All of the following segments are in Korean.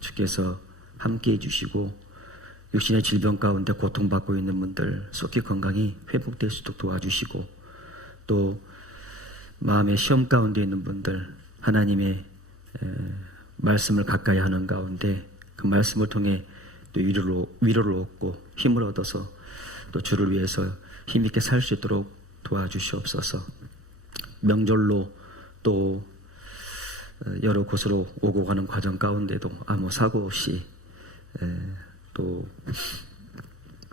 주께서 함께해 주시고 육신의 질병 가운데 고통받고 있는 분들 속히 건강이 회복될 수 있도록 도와주시고, 또 마음의 시험 가운데 있는 분들 하나님의 말씀을 가까이 하는 가운데 그 말씀을 통해 또 위로를 얻고 힘을 얻어서 또 주를 위해서 힘있게 살 수 있도록 도와주시옵소서. 명절로 또 여러 곳으로 오고 가는 과정 가운데도 아무 사고 없이 또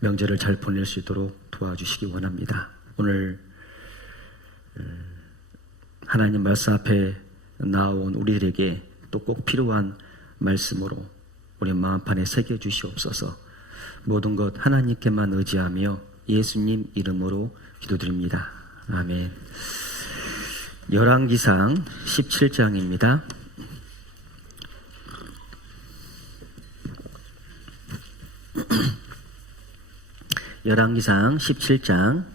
명절을 잘 보낼 수 있도록 도와주시기 원합니다. 오늘 하나님 말씀 앞에 나온 우리들에게 또 꼭 필요한 말씀으로 우리 마음판에 새겨주시옵소서. 모든 것 하나님께만 의지하며 예수님 이름으로 기도드립니다. 아멘. 열왕기상 17장입니다. 열왕기상 17장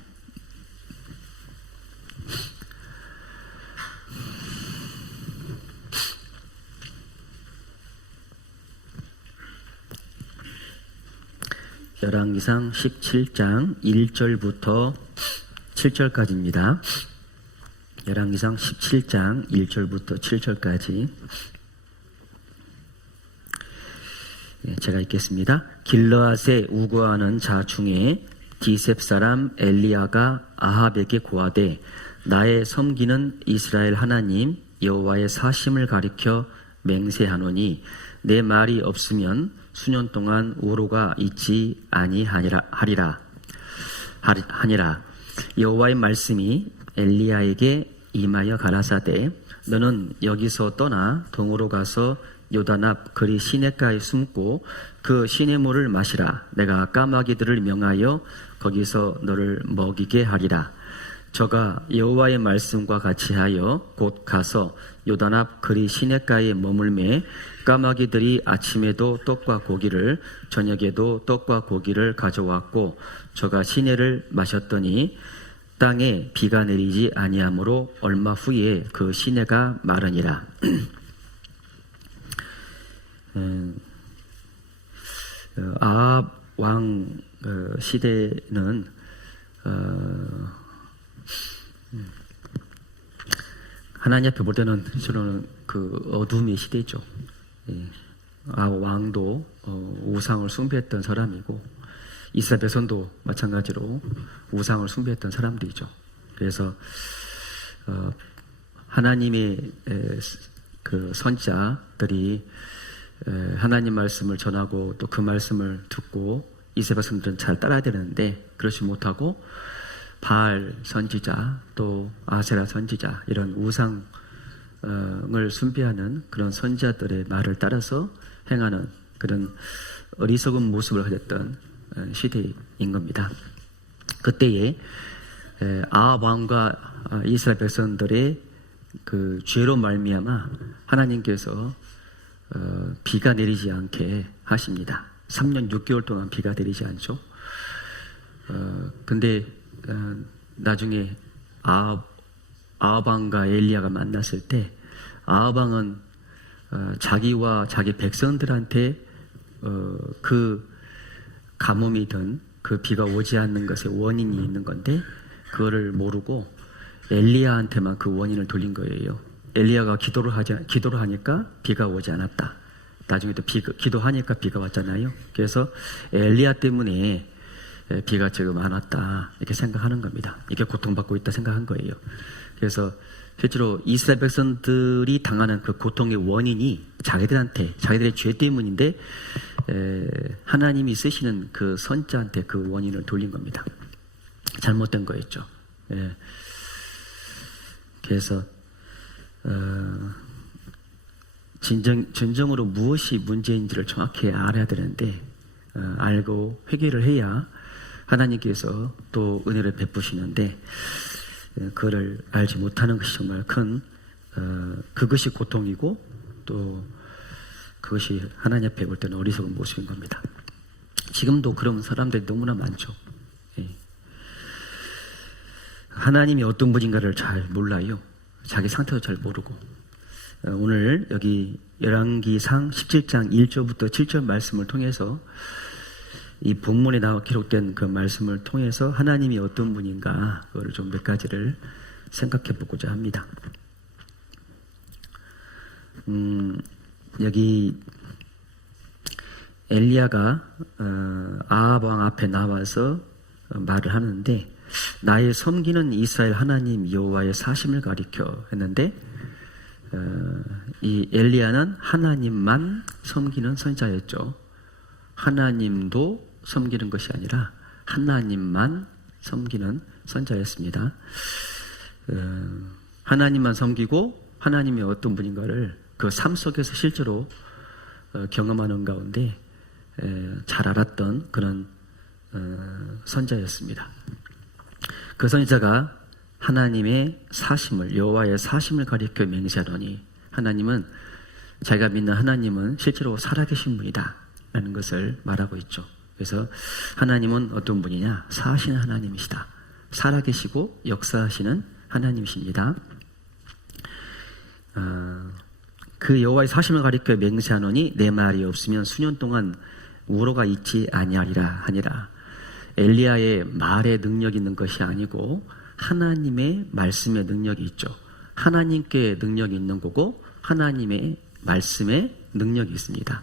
열왕기상 17장 1절부터 7절까지입니다. 열왕기상 17장 1절부터 7절까지 제가 읽겠습니다. 길르앗에 우거하는 자 중에 디셉 사람 엘리야가 아합에게 고하되 나의 섬기는 이스라엘 하나님 여호와의 사심을 가리켜 맹세하노니 내 말이 없으면 수년 동안 우로가 있지 아니하리라. 여호와의 말씀이 엘리야에게 임하여 가라사대 너는 여기서 떠나 동으로 가서 요단 앞 그리 시냇가에 숨고 그 시냇물을 마시라. 내가 까마귀들을 명하여 거기서 너를 먹이게 하리라. 저가 여호와의 말씀과 같이 하여 곧 가서 요단 앞 그리 시냇가에 머물매 까마귀들이 아침에도 떡과 고기를 저녁에도 떡과 고기를 가져왔고 저가 시내를 마셨더니 땅에 비가 내리지 아니하므로 얼마 후에 그 시내가 마르니라. 아합 왕 시대는 하나님 앞에 볼 때는 저는 그 어둠의 시대죠. 아합 왕도 우상을 숭배했던 사람이고 이스라엘 백성도 마찬가지로 우상을 숭배했던 사람들이죠. 그래서 하나님의 그 선지자들이 하나님 말씀을 전하고 또 그 말씀을 듣고 이스라엘 백성들은 잘 따라야 되는데 그렇지 못하고 바알 선지자 또 아세라 선지자 이런 우상을 숭배하는 그런 선지자들의 말을 따라서 행하는 그런 어리석은 모습을 가졌던 시대인 겁니다. 그때에 아합 왕과 이스라엘 백성들의 그 죄로 말미암아 하나님께서 비가 내리지 않게 하십니다. 3년 6개월 동안 비가 내리지 않죠. 근데 나중에 아합 왕과 엘리야가 만났을 때 아합 왕은 자기와 자기 백성들한테 그 가뭄이든 그 비가 오지 않는 것에 원인이 있는 건데 그거를 모르고 엘리야한테만 그 원인을 돌린 거예요. 엘리야가 기도를 하니까 비가 오지 않았다. 나중에 또 기도하니까 비가 왔잖아요. 그래서 엘리야 때문에 비가 지금 안 왔다 이렇게 생각하는 겁니다. 이게 고통받고 있다 생각한 거예요. 그래서 실제로 이스라엘 백성들이 당하는 그 고통의 원인이 자기들의 죄 때문인데 하나님이 쓰시는 그 선자한테 그 원인을 돌린 겁니다. 잘못된 거였죠. 그래서 진정으로 무엇이 문제인지를 정확히 알아야 되는데 알고 회개를 해야 하나님께서 또 은혜를 베푸시는데 그거를 알지 못하는 것이 정말 큰 그것이 고통이고 또 그것이 하나님 앞에 볼 때는 어리석은 모습인 겁니다. 지금도 그런 사람들이 너무나 많죠. 하나님이 어떤 분인가를 잘 몰라요. 자기 상태도 잘 모르고 오늘 여기 열왕기상 17장 1절부터 7절 말씀을 통해서 이 본문에 기록된 그 말씀을 통해서 하나님이 어떤 분인가 그거를 좀 몇 가지를 생각해 보고자 합니다. 여기 엘리야가 아합 왕 앞에 나와서 말을 하는데 나의 섬기는 이스라엘 하나님 여호와의 사심을 가리켜 했는데 이 엘리야는 하나님만 섬기는 선지자였죠. 하나님도 섬기는 것이 아니라 하나님만 섬기는 선지자였습니다. 하나님만 섬기고 하나님이 어떤 분인가를 그 삶 속에서 실제로 경험하는 가운데 잘 알았던 그런 선지자였습니다. 그 선지자가 하나님의 사심을 여호와의 사심을 가리켜 맹세하노니 하나님은 자기가 믿는 하나님은 실제로 살아계신 분이다 라는 것을 말하고 있죠. 그래서 하나님은 어떤 분이냐? 사시는 하나님이시다. 살아계시고 역사하시는 하나님이십니다. 그 여호와의 사심을 가리켜 맹세하노니 내 말이 없으면 수년 동안 우로가 있지 아니하리라 하니라. 엘리야의 말에 능력이 있는 것이 아니고 하나님의 말씀에 능력이 있죠. 하나님께 능력이 있는 거고 하나님의 말씀에 능력이 있습니다.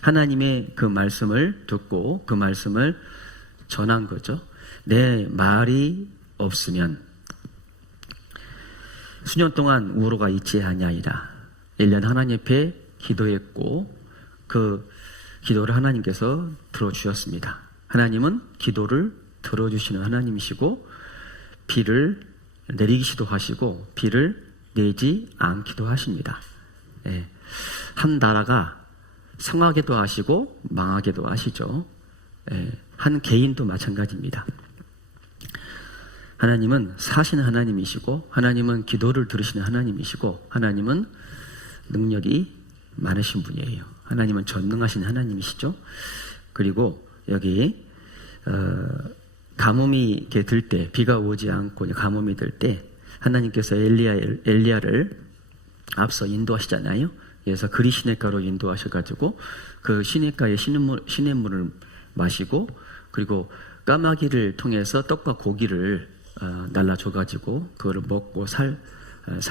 하나님의 그 말씀을 듣고 그 말씀을 전한 거죠. 내 말이 없으면 수년 동안 우로가 있지 아니하리라. 엘리야는 하나님 앞에 기도했고 그 기도를 하나님께서 들어주셨습니다. 하나님은 기도를 들어주시는 하나님이시고 비를 내리기도 하시고 비를 내지 않기도 하십니다. 한 나라가 성하게도 하시고 망하게도 하시죠. 한 개인도 마찬가지입니다. 하나님은 사시는 하나님이시고 하나님은 기도를 들으시는 하나님이시고 하나님은 능력이 많으신 분이에요. 하나님은 전능하신 하나님이시죠. 그리고 여기 가뭄이 이렇게 들 때, 비가 오지 않고 가뭄이 들 때 하나님께서 엘리야를 앞서 인도하시잖아요. 그래서 그리 시냇가로 인도하셔가지고 그 시냇가에 시냇물을 마시고 그리고 까마귀를 통해서 떡과 고기를 날라줘가지고 그거를 먹고 살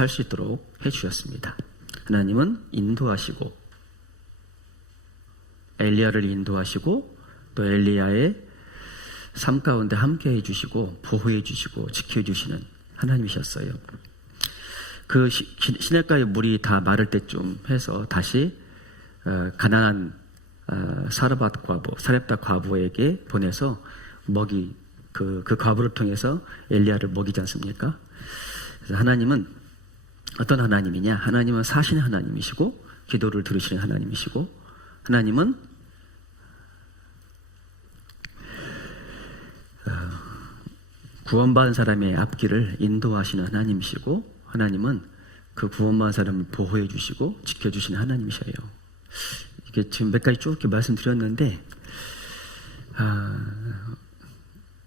수 있도록 해주셨습니다. 하나님은 인도하시고 엘리야를 인도하시고 또 엘리야의 삶 가운데 함께 해주시고 보호해 주시고 지켜주시는 하나님이셨어요. 그 시냇가의 물이 다 마를 때쯤 해서 다시 가난한 사렙다 과부에게 보내서 그 과부를 통해서 엘리야를 먹이지 않습니까? 그래서 하나님은 어떤 하나님이냐? 하나님은 사시는 하나님이시고 기도를 들으시는 하나님이시고 하나님은 구원받은 사람의 앞길을 인도하시는 하나님이시고 하나님은 그 구원받은 사람을 보호해 주시고 지켜주시는 하나님이셔요. 이게 지금 몇 가지 쭉 이렇게 말씀드렸는데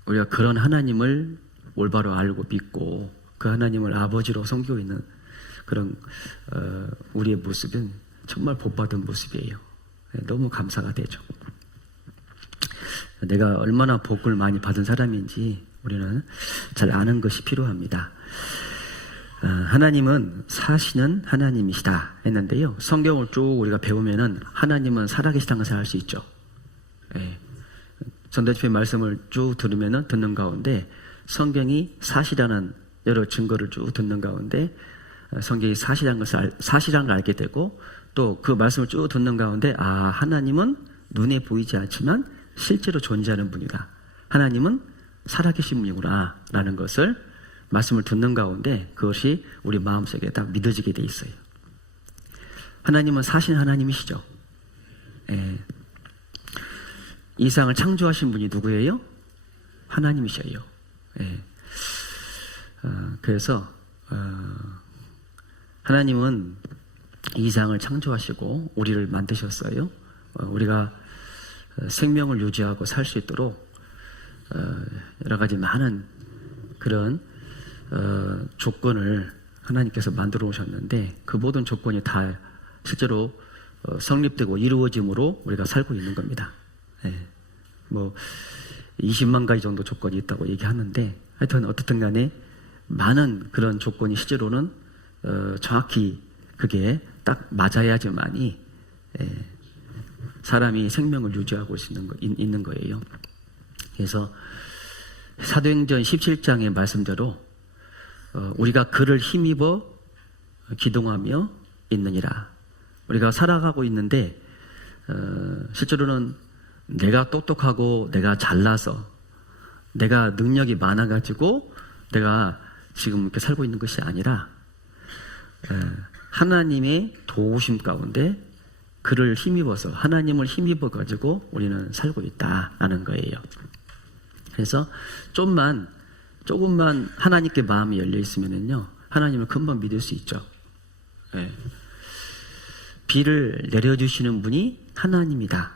우리가 그런 하나님을 올바로 알고 믿고 그 하나님을 아버지로 섬기고 있는 그런 우리의 모습은 정말 복받은 모습이에요. 너무 감사가 되죠. 내가 얼마나 복을 많이 받은 사람인지 우리는 잘 아는 것이 필요합니다. 하나님은 사시는 하나님이시다 했는데요. 성경을 쭉 우리가 배우면은 하나님은 살아계시다는 것을 알 수 있죠. 전도집의 말씀을 쭉 들으면은 듣는 가운데 성경이 사시라는 여러 증거를 쭉 듣는 가운데 성경이 사시라는 걸 알게 되고 또 그 말씀을 쭉 듣는 가운데 하나님은 눈에 보이지 않지만 실제로 존재하는 분이다. 하나님은 살아계신 분이구나 라는 것을 말씀을 듣는 가운데 그것이 우리 마음속에 딱 믿어지게 돼 있어요. 하나님은 사신 하나님이시죠. 이 세상을 창조하신 분이 누구예요? 하나님이셔요. 그래서 하나님은 이 세상을 창조하시고 우리를 만드셨어요. 우리가 생명을 유지하고 살 수 있도록 여러 가지 많은 그런 조건을 하나님께서 만들어 오셨는데 그 모든 조건이 다 실제로 성립되고 이루어짐으로 우리가 살고 있는 겁니다. 예. 뭐 20만 가지 정도 조건이 있다고 얘기하는데 하여튼 어떻든 간에 많은 그런 조건이 실제로는 정확히 그게 딱 맞아야지만이 사람이 생명을 유지하고 있는 거예요. 그래서 사도행전 17장의 말씀대로 우리가 그를 힘입어 기동하며 있느니라. 우리가 살아가고 있는데 실제로는 내가 똑똑하고 내가 잘나서 내가 능력이 많아가지고 내가 지금 이렇게 살고 있는 것이 아니라 하나님의 도우심 가운데 그를 힘입어서 하나님을 힘입어 가지고 우리는 살고 있다라는 거예요. 그래서 조금만 하나님께 마음이 열려 있으면은요 하나님을 금방 믿을 수 있죠. 예. 비를 내려주시는 분이 하나님이다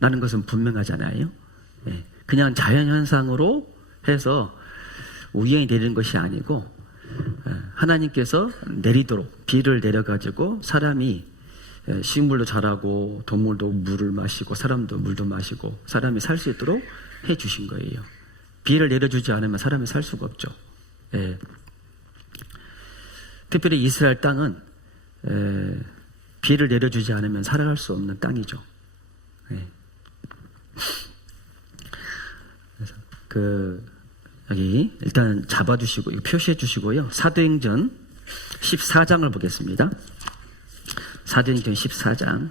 라는 것은 분명하잖아요. 예. 그냥 자연현상으로 해서 우연히 내리는 것이 아니고 하나님께서 내리도록 비를 내려가지고 사람이 식물도 자라고 동물도 물을 마시고 사람도 물도 마시고 사람이 살 수 있도록 해주신 거예요. 비를 내려주지 않으면 사람이 살 수가 없죠. 예. 특별히 이스라엘 땅은 비를 내려주지 않으면 살아갈 수 없는 땅이죠. 예. 그래서 여기 일단 잡아주시고 표시해 주시고요. 사도행전 14장을 보겠습니다. 사도행전 14장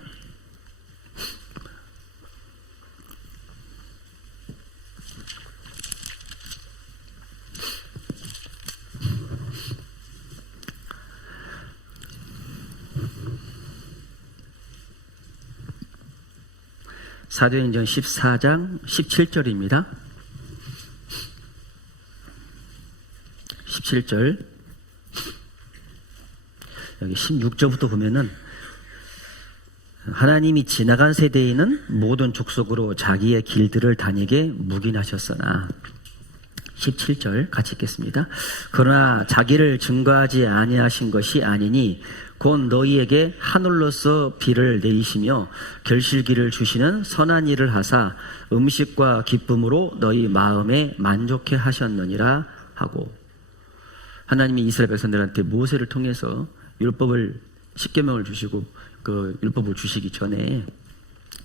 14장 17절입니다. 17절 여기 16절부터 보면은 하나님이 지나간 세대에는 모든 족속으로 자기의 길들을 다니게 묵인하셨으나 17절 같이 읽겠습니다. 그러나 자기를 증거하지 아니하신 것이 아니니 곧 너희에게 하늘로서 비를 내리시며 결실기를 주시는 선한 일을 하사 음식과 기쁨으로 너희 마음에 만족해 하셨느니라 하고, 하나님이 이스라엘 백성들한테 모세를 통해서 율법을 10계명을 주시고 그 율법을 주시기 전에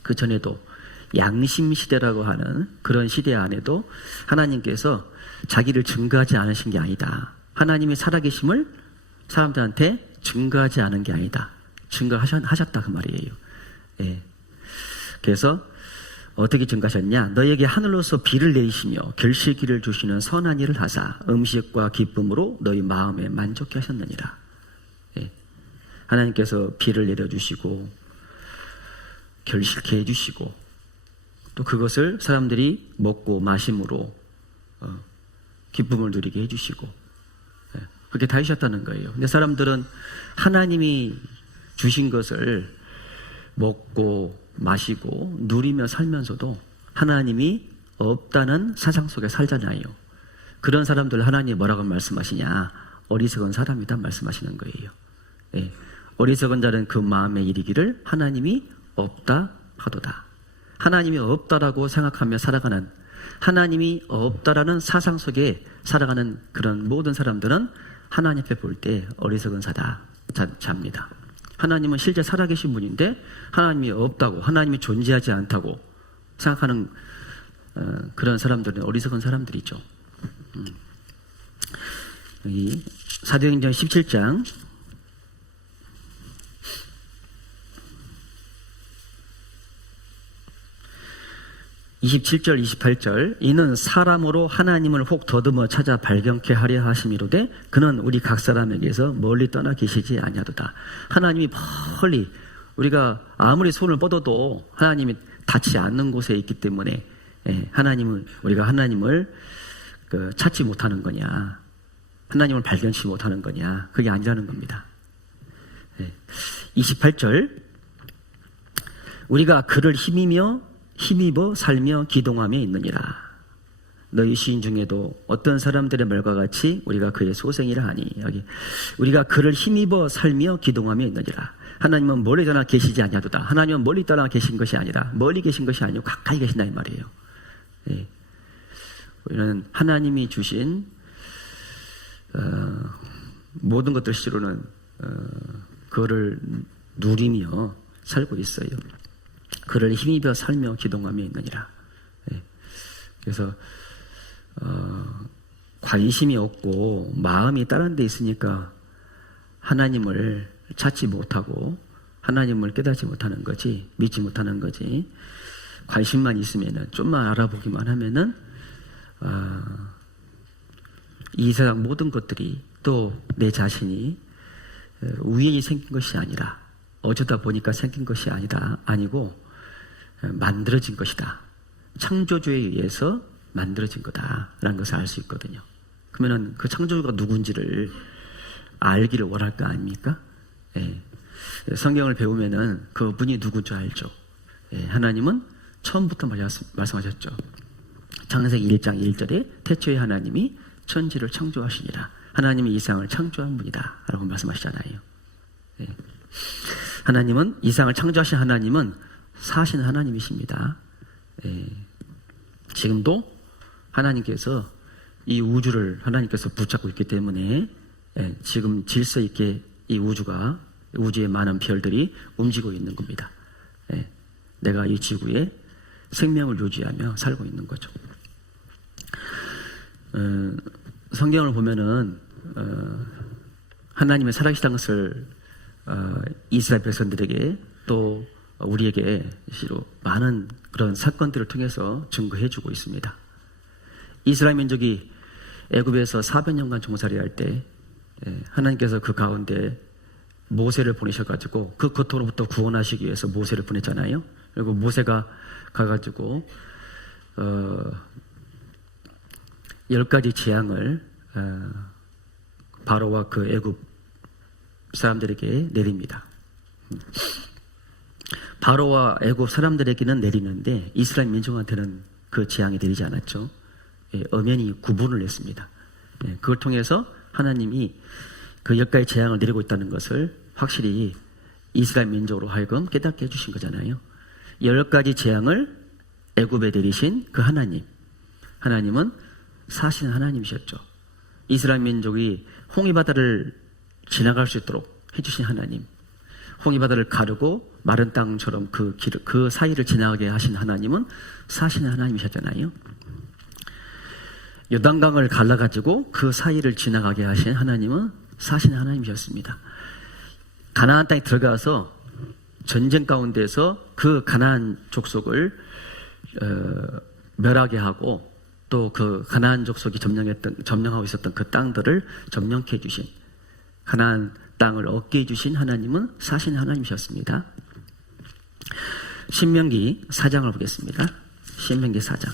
그 전에도 양심 시대라고 하는 그런 시대 안에도 하나님께서 자기를 증거하지 않으신 게 아니다. 하나님의 살아계심을 사람들한테 증거하지 않은 게 아니다. 증거하셨다 그 말이에요. 예. 그래서 어떻게 증거하셨냐? 너에게 하늘로서 비를 내리시며 결실기를 주시는 선한 일을 하사 음식과 기쁨으로 너희 마음에 만족해 하셨느니라. 예. 하나님께서 비를 내려주시고 결실케 해주시고 또 그것을 사람들이 먹고 마심으로 기쁨을 누리게 해주시고 그렇게 다 해주셨다는 거예요. 근데 사람들은 하나님이 주신 것을 먹고 마시고 누리며 살면서도 하나님이 없다는 사상 속에 살잖아요. 그런 사람들 하나님이 뭐라고 말씀하시냐? 어리석은 사람이다 말씀하시는 거예요. 예. 어리석은 자는 그 마음에 이르기를 하나님이 없다 하도다. 하나님이 없다라고 생각하며 살아가는, 하나님이 없다라는 사상 속에 살아가는 그런 모든 사람들은 하나님 앞에 볼 때 어리석은 자입니다. 하나님은 실제 살아계신 분인데 하나님이 없다고, 하나님이 존재하지 않다고 생각하는 그런 사람들은 어리석은 사람들이죠. 여기 사도행전 17장 27절 28절 이는 사람으로 하나님을 혹 더듬어 찾아 발견케 하려 하심이로되 그는 우리 각 사람에게서 멀리 떠나 계시지 아니하도다. 하나님이 멀리, 우리가 아무리 손을 뻗어도 하나님이 닿지 않는 곳에 있기 때문에 우리가 하나님을 찾지 못하는 거냐, 하나님을 발견치 못하는 거냐, 그게 아니라는 겁니다. 28절 우리가 그를 힘입어 살며 기동함에 있느니라. 너희 시인 중에도 어떤 사람들의 말과 같이 우리가 그의 소생이라 하니, 여기 우리가 그를 힘입어 살며 기동하며 있느니라. 하나님은 멀리 떠나 계시지 아니하도다. 하나님은 멀리 떠나 계신 것이 아니라 멀리 계신 것이 아니고 가까이 계신다 이 말이에요. 예. 우리는 하나님이 주신 모든 것들 시로는 그를 누리며 살고 있어요. 그를 힘입어 살며 기동하며 있느니라. 예. 그래서 관심이 없고 마음이 다른 데 있으니까 하나님을 찾지 못하고 하나님을 깨닫지 못하는 거지, 믿지 못하는 거지. 관심만 있으면은, 좀만 알아보기만 하면은 이 세상 모든 것들이, 또 내 자신이 우연히 생긴 것이 아니라, 어쩌다 보니까 생긴 것이 아니고 만들어진 것이다. 창조주에 의해서 만들어진 거다라는 것을 알 수 있거든요. 그러면은 그 창조주가 누군지를 알기를 원할 거 아닙니까? 예. 성경을 배우면은 그분이 누군지 알죠. 예. 하나님은 처음부터 말씀하셨죠. 창세기 1장 1절에 태초에 하나님이 천지를 창조하시니라. 하나님이 이 세상을 창조한 분이다 라고 말씀하시잖아요. 예. 하나님은, 이 세상을 창조하신 하나님은 사신 하나님이십니다. 예. 지금도 하나님께서 이 우주를 하나님께서 붙잡고 있기 때문에, 예, 지금 질서 있게 이 우주의 많은 별들이 움직이고 있는 겁니다. 예. 내가 이 지구에 생명을 유지하며 살고 있는 거죠. 성경을 보면은 하나님의 살아계시다는 것을 이스라엘 백성들에게, 또 우리에게 시로 많은 그런 사건들을 통해서 증거해주고 있습니다. 이스라엘 민족이 애굽에서 400년간 종살이 할 때 하나님께서 그 가운데 모세를 보내셔가지고 그 고통으로부터 구원하시기 위해서 모세를 보냈잖아요. 그리고 모세가 가가지고 10가지 재앙을 바로와 그 애굽 사람들에게 내립니다. 바로와 애굽 사람들에게는 내리는데 이스라엘 민족한테는 그 재앙이 내리지 않았죠. 예, 엄연히 구분을 했습니다. 예, 그걸 통해서 하나님이 그 10가지 재앙을 내리고 있다는 것을 확실히 이스라엘 민족으로 하여금 깨닫게 해주신 거잖아요. 10가지 재앙을 애굽에 내리신 그 하나님은 사신 하나님이셨죠. 이스라엘 민족이 홍해바다를 지나갈 수 있도록 해주신 하나님, 홍해바다를 가르고 마른 땅처럼 그 사이를 지나가게 하신 하나님은 사신 하나님이셨잖아요. 요단강을 갈라가지고 그 사이를 지나가게 하신 하나님은 사신 하나님이셨습니다. 가나안 땅에 들어가서 전쟁 가운데서 그 가나안 족속을 멸하게 하고, 또 그 가나안 족속이 점령하고 있었던 그 땅들을 점령케 해주신, 가나안 땅을 얻게 해주신 하나님은 사신 하나님이셨습니다. 신명기 4장을 보겠습니다. 신명기 4장.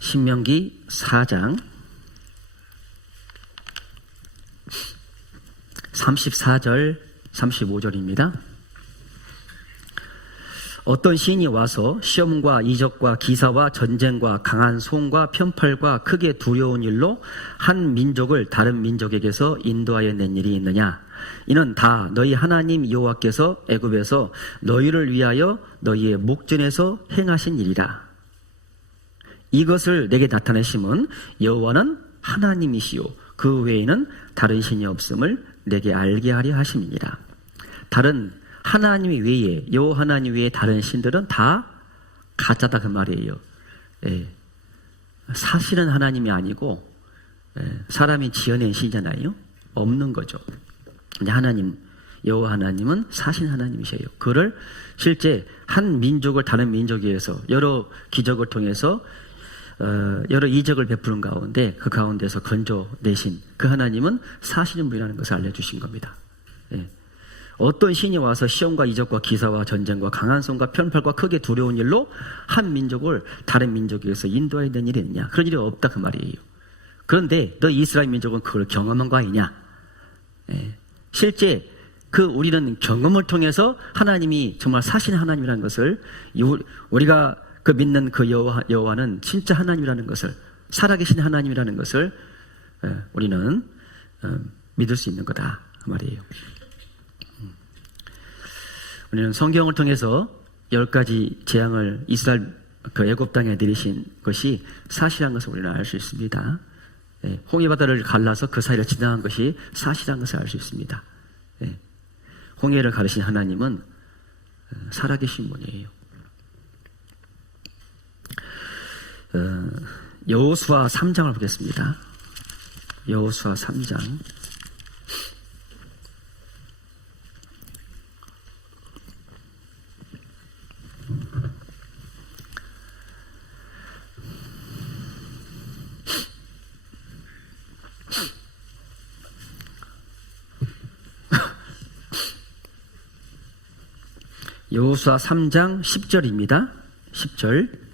신명기 4장 34절 35절입니다. 어떤 시인이 와서 시험과 이적과 기사와 전쟁과 강한 손과 편팔과 크게 두려운 일로 한 민족을 다른 민족에게서 인도하여 낸 일이 있느냐? 이는 다 너희 하나님 여호와께서 애굽에서 너희를 위하여 너희의 목전에서 행하신 일이라. 이것을 내게 나타내심은 여호와는 하나님이시요 그 외에는 다른 신이 없음을 내게 알게 하려 하심이니라. 다른 하나님 외에, 여호와 하나님 외에 다른 신들은 다 가짜다 그 말이에요. 예. 사실은 하나님이 아니고 사람이 지어낸 신이잖아요. 없는 거죠. 근데 하나님, 여호와 하나님은 사신 하나님이셔요. 그를 실제 한 민족을 다른 민족에 의해서 여러 기적을 통해서 여러 이적을 베푸는 가운데 그 가운데서 건져내신 그 하나님은 사시는 분이라는 것을 알려주신 겁니다. 예. 어떤 신이 와서 시험과 이적과 기사와 전쟁과 강한 손과 편팔과 크게 두려운 일로 한 민족을 다른 민족에서 인도해야 되는 일이 있냐? 그런 일이 없다 그 말이에요. 그런데 너 이스라엘 민족은 그걸 경험한 거 아니냐? 실제 우리는 경험을 통해서 하나님이 정말 사신 하나님이라는 것을, 우리가 믿는 여호와는 진짜 하나님이라는 것을, 살아계신 하나님이라는 것을 우리는 믿을 수 있는 거다 그 말이에요. 우리는 성경을 통해서 10가지 재앙을 이스라엘 애굽 땅에 내리신 것이 사실한 것을 우리는 알 수 있습니다. 홍해 바다를 갈라서 그 사이를 지나간 것이 사실한 것을 알 수 있습니다. 홍해를 가르신 하나님은 살아계신 분이에요. 여호수아 3장을 보겠습니다. 여호수아 3장. 여호수아 3장 10절입니다. 10절.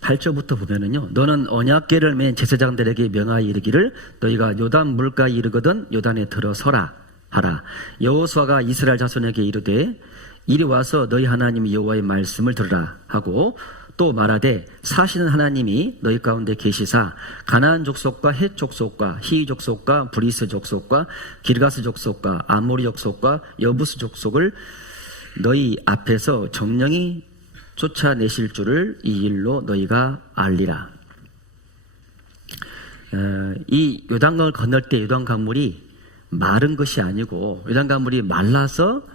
8절부터 보면은요, 너는 언약궤를 맨 제사장들에게 명하여 이르기를 너희가 요단 물가에 이르거든 요단에 들어서라 하라. 여호수아가 이스라엘 자손에게 이르되 이리 와서 너희 하나님 여호와의 말씀을 들으라 하고 또 말하되 사시는 하나님이 너희 가운데 계시사 가나안 족속과 헷 족속과 히위 족속과 브리스 족속과 기르가스 족속과 아모리 족속과 여부스 족속을 너희 앞에서 정령이 쫓아내실 줄을 이 일로 너희가 알리라. 이 요단강을 건널 때 요단강물이 마른 것이 아니고, 요단강물이 말라서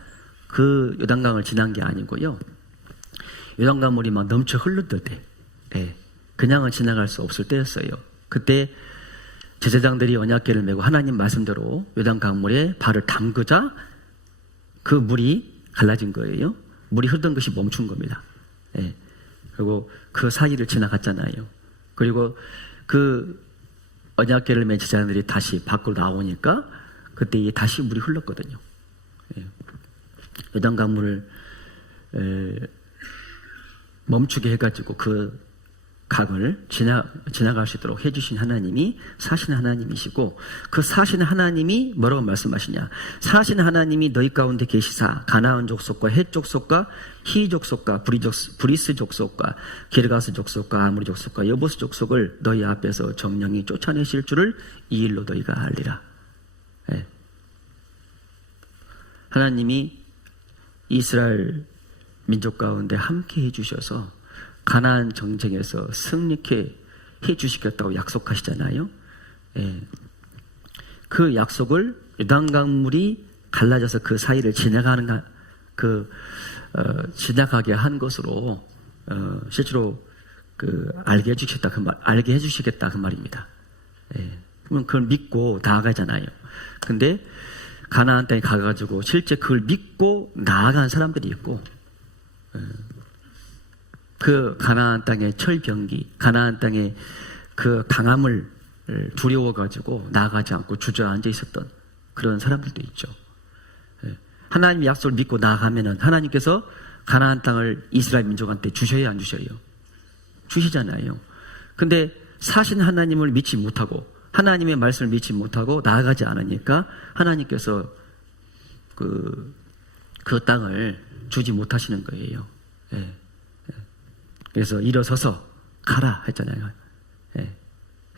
그 요단강을 지난 게 아니고요, 요단강물이 막 넘쳐 흐르던 때, 그냥은 지나갈 수 없을 때였어요. 그때 제사장들이 언약궤를 메고 하나님 말씀대로 요단강물에 발을 담그자 그 물이 갈라진 거예요. 물이 흐르던 것이 멈춘 겁니다. 그리고 그 사이를 지나갔잖아요. 그리고 그 언약궤를 맨 제사장들이 다시 밖으로 나오니까 그때 다시 물이 흘렀거든요. 요단강물을 멈추게 해가지고 그 강을 지나갈 수 있도록 해주신 하나님이 사신 하나님이시고, 그 사신 하나님이 뭐라고 말씀하시냐? 사신 하나님이 너희 가운데 계시사 가나안 족속과 헷 족속과 히위 족속과 브리스 족속과 기르가스 족속과 아모리 족속과 여부스 족속을 너희 앞에서 정령이 쫓아내실 줄을 이 일로 너희가 알리라. 하나님이 이스라엘 민족 가운데 함께 해주셔서 가나안 전쟁에서 승리케 해주시겠다고 약속하시잖아요. 그 약속을 요단강물이 갈라져서 그 사이를 지나가게 한 것으로 실제로 알게 해주시겠다 그 말입니다. 그러면 그걸 믿고 나아가잖아요. 근데 가나안 땅에 가가지고 실제 그걸 믿고 나아간 사람들이 있고, 그 가나안 땅의 철병기, 가나안 땅의 그 강함을 두려워가지고 나아가지 않고 주저앉아 있었던 그런 사람들도 있죠. 하나님의 약속을 믿고 나아가면은 하나님께서 가나안 땅을 이스라엘 민족한테 주셔야 안 주셔요? 주시잖아요. 근데 사신 하나님을 믿지 못하고 하나님의 말씀을 믿지 못하고 나아가지 않으니까 하나님께서 그 땅을 주지 못하시는 거예요. 그래서 일어서서 가라 했잖아요.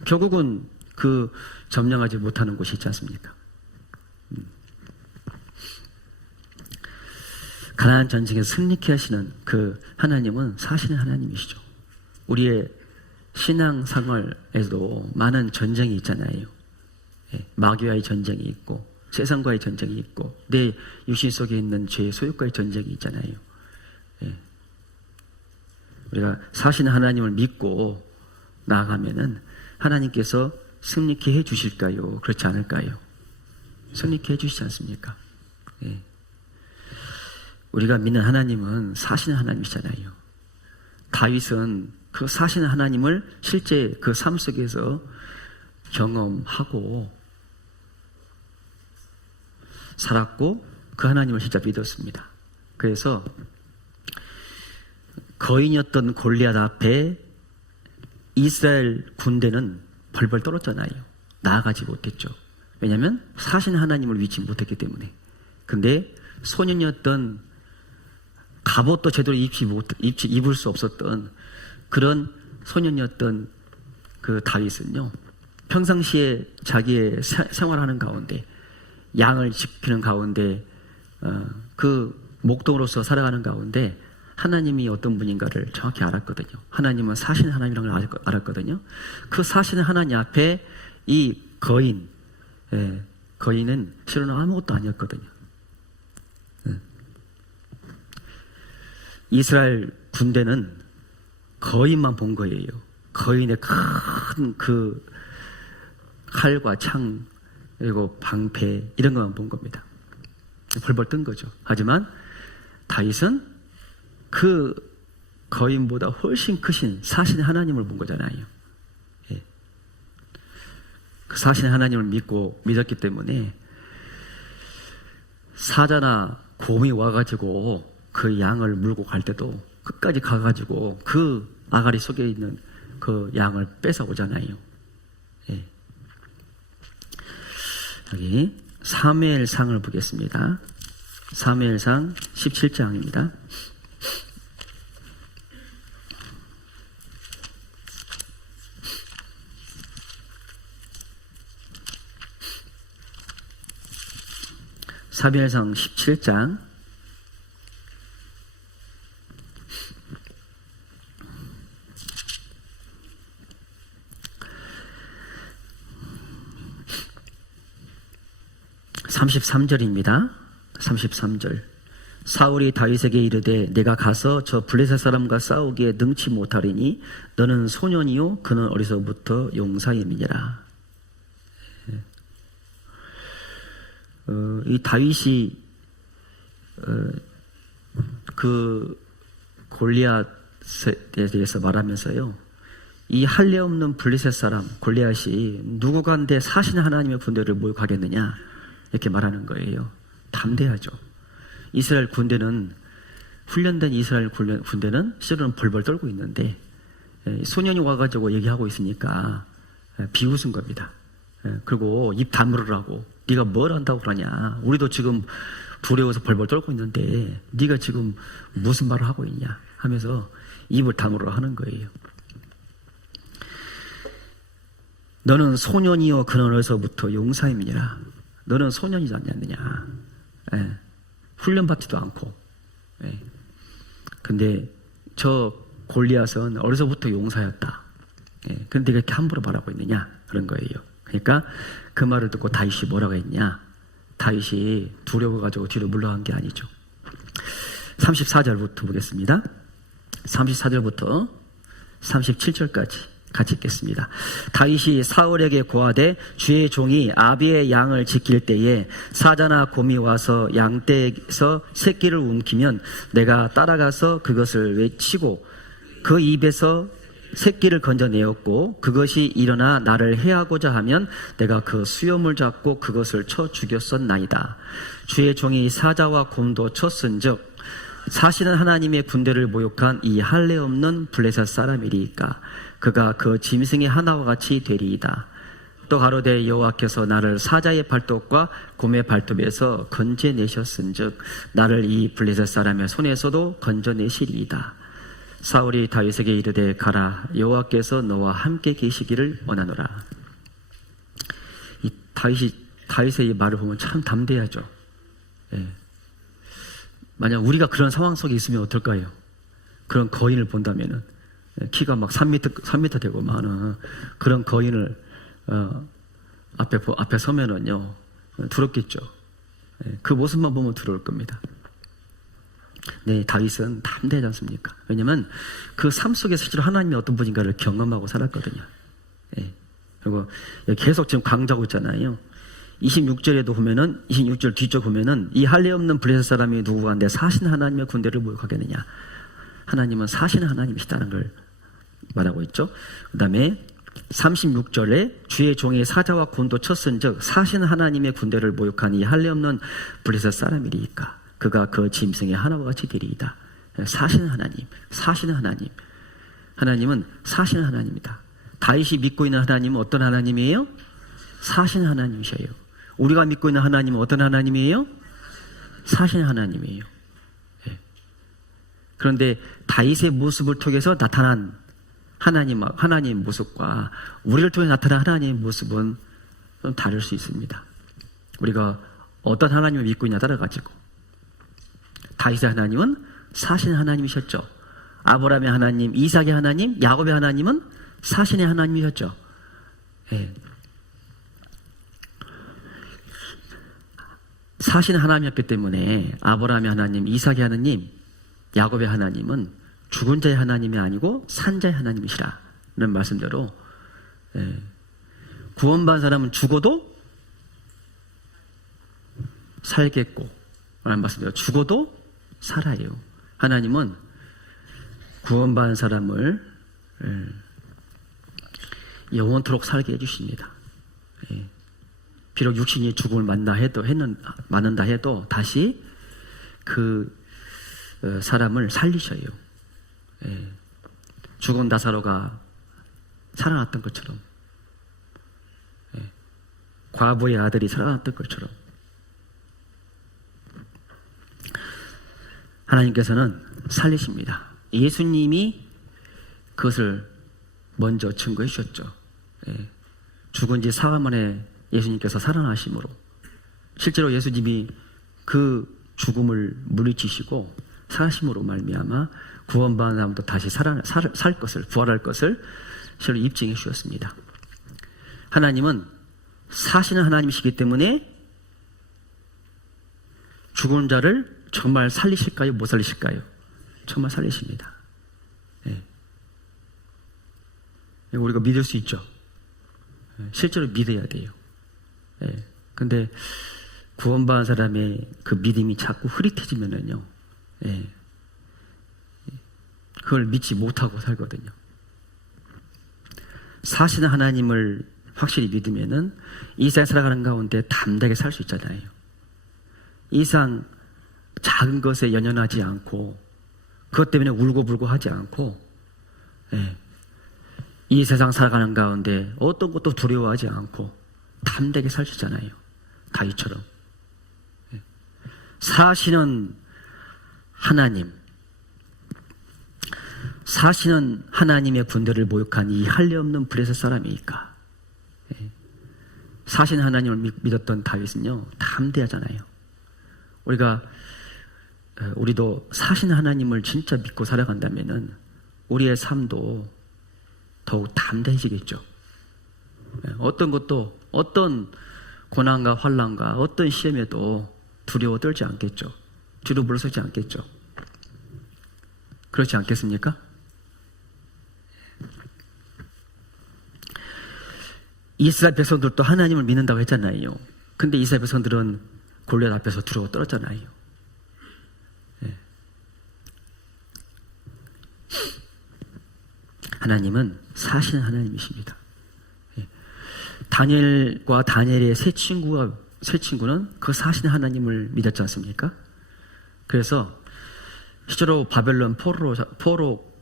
결국은 그 점령하지 못하는 곳이 있지 않습니까? 가나안 전쟁에서 승리케 하시는 그 하나님은 사실의 하나님이시죠. 우리의 신앙 생활에도 많은 전쟁이 있잖아요. 마귀와의 전쟁이 있고 세상과의 전쟁이 있고 내 육신 속에 있는 죄의 소욕과의 전쟁이 있잖아요. 우리가 사신 하나님을 믿고 나아가면은 하나님께서 승리케 해주실까요? 그렇지 않을까요? 승리케 해주시지 않습니까? 우리가 믿는 하나님은 사신 하나님이잖아요. 다윗은 그 사신 하나님을 실제 그 삶 속에서 경험하고 살았고 그 하나님을 진짜 믿었습니다. 그래서 거인이었던 골리앗 앞에 이스라엘 군대는 벌벌 떨었잖아요. 나아가지 못했죠. 왜냐하면 사신 하나님을 믿지 못했기 때문에. 근데 소년이었던 갑옷도 제대로 입을 수 없었던 그런 소년이었던 그 다윗은요, 평상시에 자기의 생활하는 가운데, 양을 지키는 가운데, 그 목동으로서 살아가는 가운데 하나님이 어떤 분인가를 정확히 알았거든요. 하나님은 사신 하나님이라는 걸 알았거든요. 그 사신 하나님 앞에 이 거인은 실은 아무것도 아니었거든요. 이스라엘 군대는 거인만 본 거예요. 거인의 큰 그 칼과 창 그리고 방패 이런 것만 본 겁니다. 벌벌 뜬 거죠. 하지만 다윗은 그 거인보다 훨씬 크신 사신 하나님을 본 거잖아요. 예. 그 사신 하나님을 믿었기 때문에 사자나 곰이 와가지고 그 양을 물고 갈 때도 끝까지 가가지고 그 아가리 속에 있는 그 양을 뺏어 오잖아요. 예. 여기 사무엘상을 보겠습니다. 사무엘상 17장입니다. 사무엘상 17장 33절입니다. 33절. 사울이 다윗에게 이르되 내가 가서 저 블레셋 사람과 싸우기에 능치 못하리니 너는 소년이요 그는 어리서부터 용사임이니라. 이 다윗이 그 골리앗에 대해서 말하면서요, 이 할례 없는 블레셋 사람 골리앗이 누구간데 사신 하나님의 군대를 모욕하겠느냐 이렇게 말하는 거예요. 담대하죠. 이스라엘 군대는, 훈련된 이스라엘 군대는 실제로는 벌벌 떨고 있는데 소년이 와가지고 얘기하고 있으니까 비웃은 겁니다. 그리고 입 다물으라고, 네가 뭘 한다고 그러냐, 우리도 지금 두려워서 벌벌 떨고 있는데 네가 지금 무슨 말을 하고 있냐 하면서 입을 다물으라 하는 거예요. 너는 소년이요 그는 어려서부터 용사임이니라. 너는 소년이지 않느냐. 훈련받지도 않고. 근데 저 골리앗은 어려서부터 용사였다. 그런데 그렇게 함부로 말하고 있느냐 그런 거예요. 그러니까 그 말을 듣고 다윗이 뭐라고 했냐. 다윗이 두려워가지고 뒤로 물러간 게 아니죠. 34절부터 보겠습니다. 34절부터 37절까지 같이 읽겠습니다. 다윗이 사울에게 고하되 주의 종이 아비의 양을 지킬 때에 사자나 곰이 와서 양떼에서 새끼를 움키면 내가 따라가서 그것을 외치고 그 입에서 새끼를 건져내었고 그것이 일어나 나를 해하고자 하면 내가 그 수염을 잡고 그것을 쳐 죽였었나이다. 주의 종이 사자와 곰도 쳤은즉 사실은 하나님의 군대를 모욕한 이 할례 없는 블레셋 사람이리이까 그가 그 짐승의 하나와 같이 되리이다. 또 가로되 여호와께서 나를 사자의 발톱과 곰의 발톱에서 건져내셨은즉 나를 이 블레셋 사람의 손에서도 건져내시리이다. 사울이 다윗에게 이르되 가라, 여호와께서 너와 함께 계시기를 원하노라. 이 다윗의 이 말을 보면 참 담대하죠. 만약 우리가 그런 상황 속에 있으면 어떨까요? 그런 거인을 본다면은 키가 막 3m 되고 많은 그런 거인을 앞에 서면은요 두렵겠죠. 그 모습만 보면 두려울 겁니다. 네, 다윗은 담대하지 않습니까? 왜냐면 그 삶 속에서 실제로 하나님이 어떤 분인가를 경험하고 살았거든요. 그리고 계속 지금 강조하고 있잖아요. 26절에도 보면은, 26절 뒤쪽 보면은 이 할례 없는 블레셋 사람이 누구한데 사신 하나님의 군대를 모욕하겠느냐. 하나님은 사신 하나님이시다는 걸 말하고 있죠. 그 다음에 36절에 주의 종이 사자와 곤도 쳤은즉 사신 하나님의 군대를 모욕한 이 할례 없는 블레셋 사람이리이까 그가 그 짐승의 하나와 같이 되리이다. 사신 하나님, 사신 하나님. 하나님은 사신 하나님이다. 다윗이 믿고 있는 하나님은 어떤 하나님이에요? 사신 하나님이셔요. 우리가 믿고 있는 하나님은 어떤 하나님이에요? 사신 하나님이에요. 예. 그런데 다윗의 모습을 통해서 나타난 하나님의 모습과 우리를 통해 나타난 하나님의 모습은 좀 다를 수 있습니다. 우리가 어떤 하나님을 믿고 있냐 따라 가지고 다윗의 하나님은 사신 하나님이셨죠. 아브라함의 하나님, 이삭의 하나님, 야곱의 하나님은 사신의 하나님이셨죠. 예. 사신 하나님이었기 때문에 아브라함의 하나님, 이삭의 하나님, 야곱의 하나님은 죽은 자의 하나님이 아니고 산 자의 하나님이시라는 말씀대로 구원받은 사람은 죽어도 살겠고 라는 말씀대로 죽어도 살아요. 하나님은 구원받은 사람을 영원토록 살게 해주십니다. 비록 육신이 죽음을 맞는다 해도 다시 그 사람을 살리셔요. 죽은 나사로가 살아났던 것처럼, 과부의 아들이 살아났던 것처럼 하나님께서는 살리십니다. 예수님이 그것을 먼저 증거해 주셨죠. 죽은 지 사흘 만에 예수님께서 살아나심으로 실제로 예수님이 그 죽음을 물리치시고 사심으로 말미암아 구원받은 사람도 다시 살 것을, 부활할 것을 실로 입증해 주셨습니다. 하나님은 사시는 하나님이시기 때문에 죽은 자를 정말 살리실까요? 못 살리실까요? 정말 살리십니다. 우리가 믿을 수 있죠. 실제로 믿어야 돼요. 근데 구원받은 사람의 그 믿음이 자꾸 흐릿해지면은요, 그걸 믿지 못하고 살거든요. 사시는 하나님을 확실히 믿으면은 이 세상 살아가는 가운데 담대하게 살 수 있잖아요. 이 세상 작은 것에 연연하지 않고 그것 때문에 울고불고 하지 않고 이 세상 살아가는 가운데 어떤 것도 두려워하지 않고 담대하게 살 수 있잖아요. 다윗처럼. 사시는 하나님, 사시는 하나님의 군대를 모욕한 이 할례 없는 블레셋 사람이니까. 사시는 하나님을 믿었던 다윗은요, 담대하잖아요. 우리도 사시는 하나님을 진짜 믿고 살아간다면은 우리의 삶도 더욱 담대해지겠죠. 어떤 것도, 어떤 고난과 환난과 어떤 시험에도 두려워 떨지 않겠죠. 뒤로 물러서지 않겠죠. 그렇지 않겠습니까? 이스라엘 백성들도 하나님을 믿는다고 했잖아요. 근데 이스라엘 백성들은 골리앗 앞에서 두려워 떨었잖아요. 하나님은 사시는 하나님이십니다. 다니엘과 다니엘의 세 친구는 그 사시는 하나님을 믿었지 않습니까? 그래서 실제로 바벨론 포로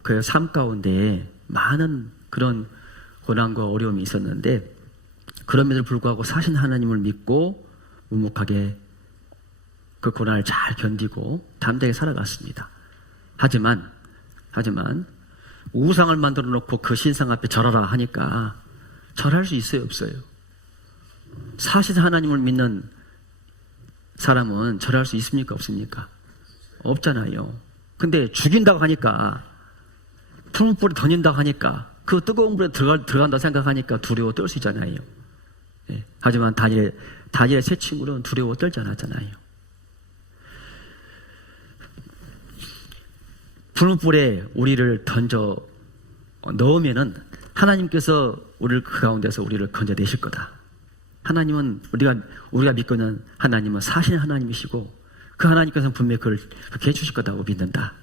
그 삶 가운데 많은 그런 고난과 어려움이 있었는데 그럼에도 불구하고 사신 하나님을 믿고 묵묵하게 그 고난을 잘 견디고 담대하게 살아갔습니다. 하지만 우상을 만들어 놓고 그 신상 앞에 절하라 하니까 절할 수 있어요, 없어요? 사실 하나님을 믿는 사람은 절할 수 있습니까, 없습니까? 없잖아요. 근데 죽인다고 하니까, 풀무불에 던진다고 하니까, 그 뜨거운 불에 들어간다고 생각하니까 두려워 떨 수 있잖아요. 하지만 다니엘의 세 친구는 두려워 떨지 않았잖아요. 풀무불에 우리를 던져 넣으면은 하나님께서 우리를 그 가운데서 우리를 건져내실 거다. 하나님은 우리가 믿고 있는 하나님은 사신 하나님이시고 그 하나님께서는 분명히 그렇게 해주실 거다고 믿는다.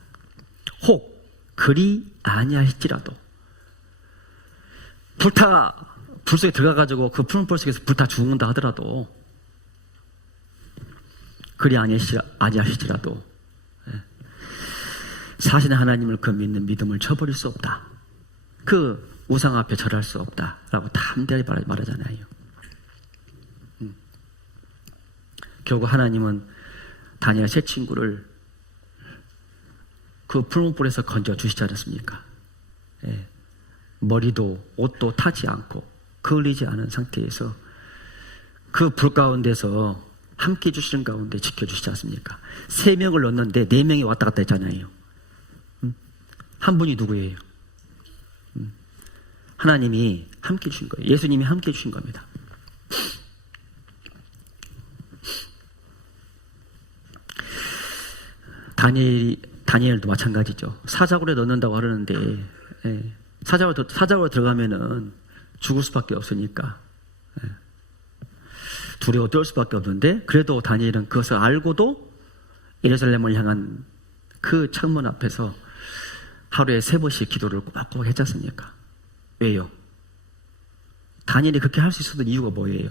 혹 그리 아니할지라도 불 속에 들어가가지고 그 푸른 불 속에서 불타 죽는다 하더라도, 그리 아니하실지라도 사실의 하나님을 그 믿는 믿음을 저버릴 수 없다. 그 우상 앞에 절할 수 없다라고 담대히 말하잖아요. 결국 하나님은 다니엘 세 친구를 그 푸른 불에서 건져 주시지 않았습니까? 머리도 옷도 타지 않고 그을리지 않은 상태에서 그 불 가운데서 함께 주시는 가운데 지켜주시지 않습니까? 3명을 넣었는데 4명이 왔다 갔다 했잖아요. 한 분이 누구예요? 하나님이 함께 주신 거예요. 예수님이 함께 주신 겁니다. 다니엘도 마찬가지죠. 사자굴에 넣는다고 하는데, 사자굴에 들어가면은 죽을 수밖에 없으니까, 두려워 떨 수밖에 없는데, 그래도 다니엘은 그것을 알고도 예루살렘을 향한 그 창문 앞에서 하루에 3번씩 기도를 꼬박꼬박 했지 않습니까? 왜요? 다니엘이 그렇게 할 수 있었던 이유가 뭐예요?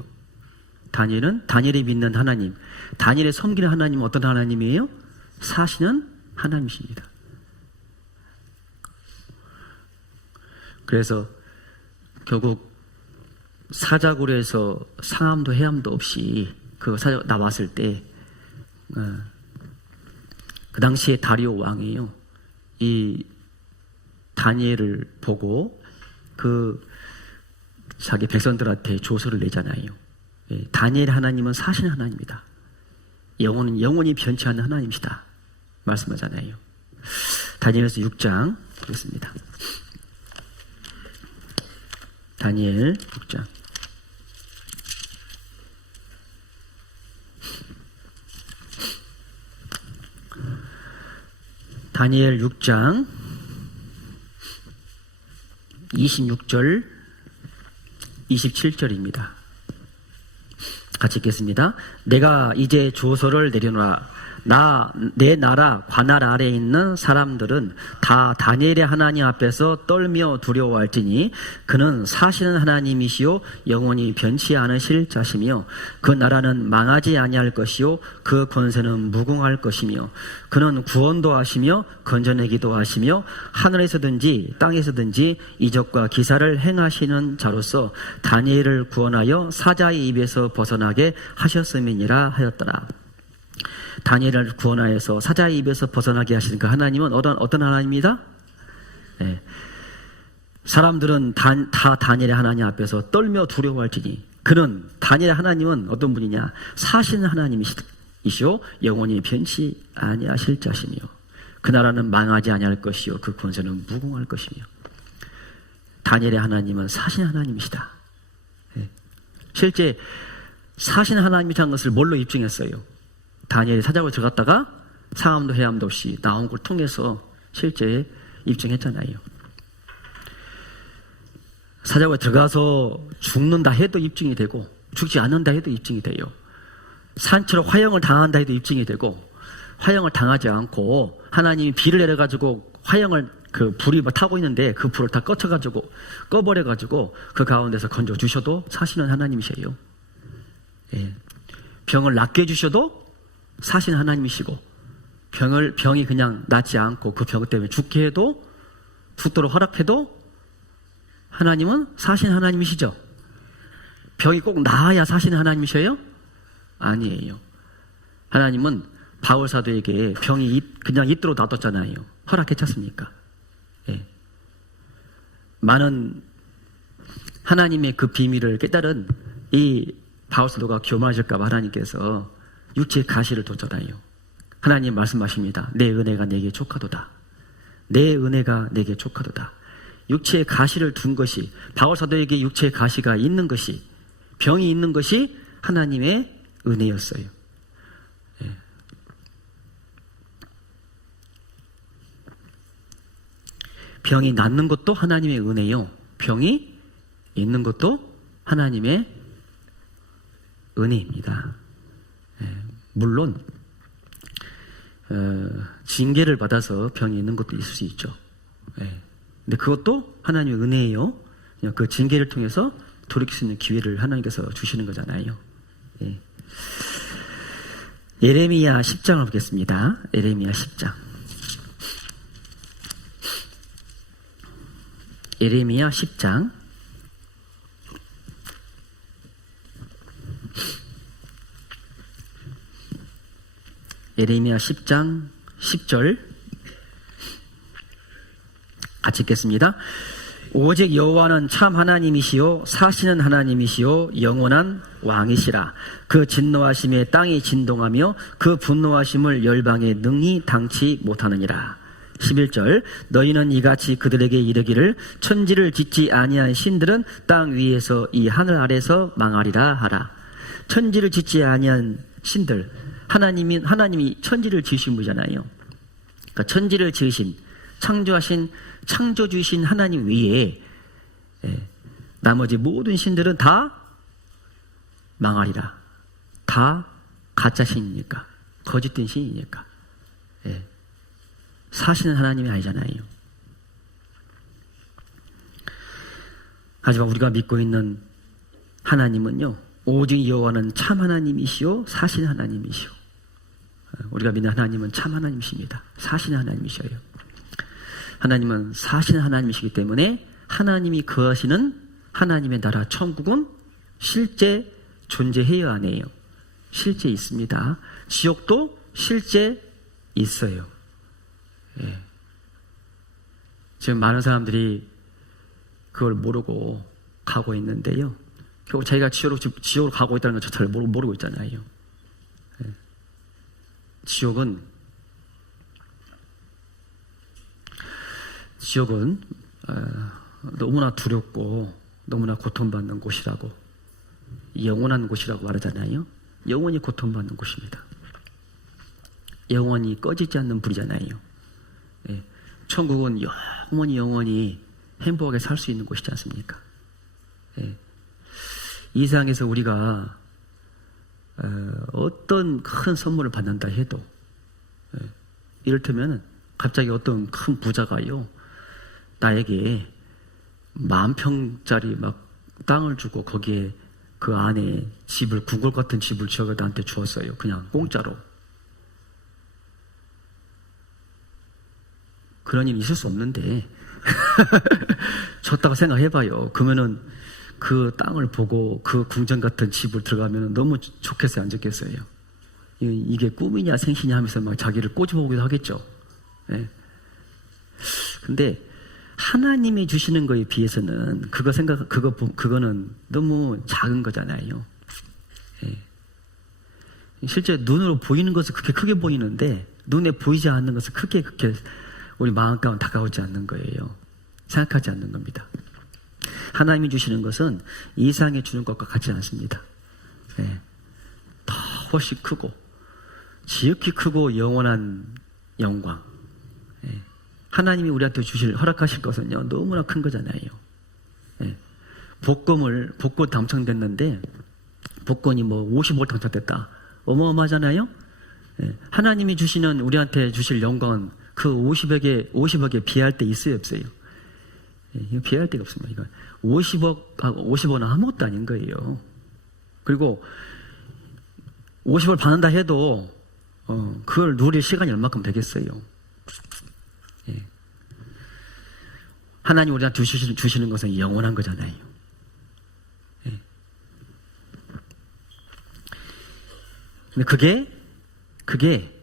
다니엘이 믿는 하나님, 다니엘이 섬기는 하나님은 어떤 하나님이에요? 사시는 하나님이십니다. 그래서 결국 사자굴에서 상함도 해함도 없이 그 사자 나왔을 때, 그 당시에 다리오 왕이요, 이 다니엘을 보고 그 자기 백성들한테 조서를 내잖아요. 다니엘 하나님은 사신 하나님이다. 영원히 변치 않는 하나님이시다 말씀하잖아요. 다니엘서 6장 보겠습니다. 다니엘 6장. 다니엘 6장 26절 27절입니다. 같이 읽겠습니다. 내가 이제 조서를 내려놓아 내 나라 관할 아래에 있는 사람들은 다 다니엘의 하나님 앞에서 떨며 두려워할지니 그는 사시는 하나님이시요 영원히 변치 않으실 자시며 그 나라는 망하지 아니할 것이요 그 권세는 무궁할 것이며 그는 구원도 하시며 건져내기도 하시며 하늘에서든지 땅에서든지 이적과 기사를 행하시는 자로서 다니엘을 구원하여 사자의 입에서 벗어나게 하셨음이니라 하였더라. 다니엘을 구원하여서 사자의 입에서 벗어나게 하시는 그 하나님은 어떤 하나님이다? 네. 사람들은 다 다니엘의 하나님 앞에서 떨며 두려워할지니 그는 다니엘의 하나님은 어떤 분이냐? 사시는 하나님이시오 영원히 변치 아니하실 자시며 그 나라는 망하지 아니할 것이요 그 권세는 무궁할 것이며 다니엘의 하나님은 사시는 하나님이시다. 네. 실제 사시는 하나님이라는 것을 뭘로 입증했어요? 다니엘이 사자굴에 들어갔다가 상함도 해함도 없이 나온 걸 통해서 실제 입증했잖아요. 사자굴에 들어가서 죽는다 해도 입증이 되고 죽지 않는다 해도 입증이 돼요. 산채로 화형을 당한다 해도 입증이 되고 화형을 당하지 않고 하나님이 비를 내려가지고 화형을 그 불이 타고 있는데 그 불을 다 꺼버려가지고 그 가운데서 건져 주셔도 사시는 하나님이세요. 예. 병을 낫게 해주셔도 사시는 하나님이시고 병이 그냥 낫지 않고 그 병 때문에 죽게 해도 죽도록 허락해도 하나님은 사시는 하나님이시죠. 병이 꼭 나아야 사시는 하나님이셔요? 아니에요. 하나님은 바울 사도에게 병이 그냥 있도록 놔뒀잖아요. 허락했지 않습니까? 예. 많은 하나님의 그 비밀을 깨달은 이 바울 사도가 교만하실까 봐 하나님께서 육체의 가시를 뒀잖아요. 하나님 말씀하십니다. 내 은혜가 내게 족하도다. 내 은혜가 내게 족하도다. 육체의 가시를 둔 것이 바울 사도에게 육체의 가시가 있는 것이 병이 있는 것이 하나님의 은혜였어요. 예. 병이 낫는 것도 하나님의 은혜요. 병이 있는 것도 하나님의 은혜입니다. 물론 징계를 받아서 병이 있는 것도 있을 수 있죠. 근데 그것도 하나님의 은혜예요. 그냥 그 징계를 통해서 돌이킬 수 있는 기회를 하나님께서 주시는 거잖아요. 예. 예레미야 10장을 보겠습니다. 예레미야 10장. 예레미야 10장. 예레미야 10장 10절 같이 읽겠습니다. 오직 여호와는 참 하나님이시요 사시는 하나님이시요 영원한 왕이시라. 그 진노하심에 땅이 진동하며 그 분노하심을 열방에 능히 당치 못하느니라. 11절 너희는 이같이 그들에게 이르기를 천지를 짓지 아니한 신들은 땅 위에서 이 하늘 아래서 망하리라 하라. 천지를 짓지 아니한 신들, 하나님이 천지를 지으신 분이잖아요. 그러니까 천지를 지으신, 창조하신, 창조주신 하나님 외에 나머지 모든 신들은 다 망하리라. 다 가짜 신이니까, 거짓된 신이니까. 사시는 하나님이 아니잖아요. 하지만 우리가 믿고 있는 하나님은요, 오직 여호와는 참 하나님이시요 사시는 하나님이시요. 우리가 믿는 하나님은 참 하나님이십니다. 사시는 하나님이셔요. 하나님은 사시는 하나님이시기 때문에 하나님이 거하시는 하나님의 나라 천국은 실제 존재해요, 안 해요? 실제 있습니다. 지옥도 실제 있어요. 예. 지금 많은 사람들이 그걸 모르고 가고 있는데요. 결국 자기가 지옥으로 가고 있다는 걸 잘 모르고 있잖아요. 예. 지옥은 너무나 두렵고 너무나 고통받는 곳이라고, 영원한 곳이라고 말하잖아요. 영원히 고통받는 곳입니다. 영원히 꺼지지 않는 불이잖아요. 예. 천국은 영원히 행복하게 살 수 있는 곳이지 않습니까? 예. 이 세상에서 우리가 어떤 큰 선물을 받는다 해도, 이를테면 갑자기 어떤 큰 부자가요 나에게 10,000평짜리 막 땅을 주고 거기에 그 안에 집을, 궁궐 같은 집을 지어서 나한테 주었어요. 그냥 공짜로. 그런 일이 있을 수 없는데 줬다고 생각해봐요. 그러면은 그 땅을 보고 그 궁전 같은 집을 들어가면 너무 좋겠어요, 안 좋겠어요? 이게 꿈이냐 생시냐 하면서 막 자기를 꼬집어보기도 하겠죠. 예. 근데 하나님이 주시는 거에 비해서는 그거는 너무 작은 거잖아요. 예. 실제 눈으로 보이는 것은 그렇게 크게 보이는데 눈에 보이지 않는 것은 그렇게 우리 마음 가운데 다가오지 않는 거예요. 생각하지 않는 겁니다. 하나님이 주시는 것은 이 세상에 주는 것과 같지 않습니다. 예. 더 훨씬 크고 지극히 크고 영원한 영광. 예. 하나님이 우리한테 허락하실 것은요 너무나 큰 거잖아요. 예. 복권 당첨됐는데 복권이 뭐 50억 당첨됐다. 어마어마하잖아요. 예. 하나님이 주시는 우리한테 주실 영광은 그 50억에 비할 때 있어요, 없어요? 예, 비할 데가 없습니다. 이거 50억은 아무것도 아닌 거예요. 그리고 50을 받는다 해도 그걸 누릴 시간이 얼마큼 되겠어요? 예. 하나님 우리한테 주시는 것은 영원한 거잖아요. 예. 근데 그게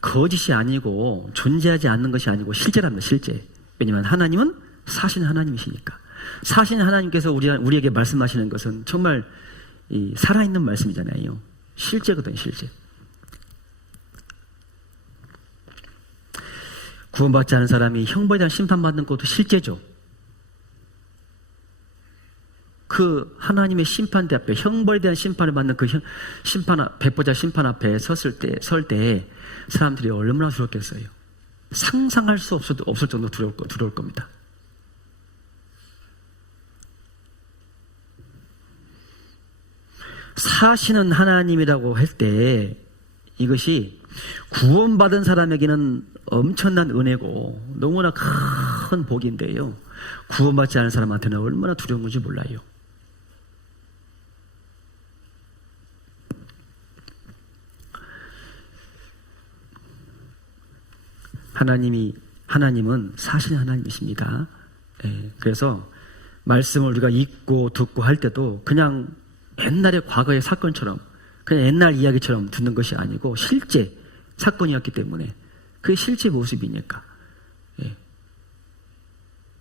거짓이 아니고 존재하지 않는 것이 아니고 실제랍니다. 실제. 왜냐하면 하나님은 사시는 하나님이시니까. 사시는 하나님께서 우리에게 말씀하시는 것은 정말 살아있는 말씀이잖아요. 실제거든요. 실제. 구원받지 않은 사람이 형벌에 대한 심판받는 것도 실제죠. 그 하나님의 심판대 앞에, 형벌에 대한 심판을 받는 그 배포자 심판 앞에 설 때 사람들이 얼마나 두렵겠어요. 상상할 수 없을 정도로 두려울 겁니다. 사시는 하나님이라고 할 때 이것이 구원받은 사람에게는 엄청난 은혜고 너무나 큰 복인데요. 구원받지 않은 사람한테는 얼마나 두려운 건지 몰라요. 하나님은 사신 하나님이십니다. 그래서 말씀을 우리가 읽고 듣고 할 때도 그냥 옛날의 과거의 사건처럼, 그냥 옛날 이야기처럼 듣는 것이 아니고 실제 사건이었기 때문에 그게 실제 모습이니까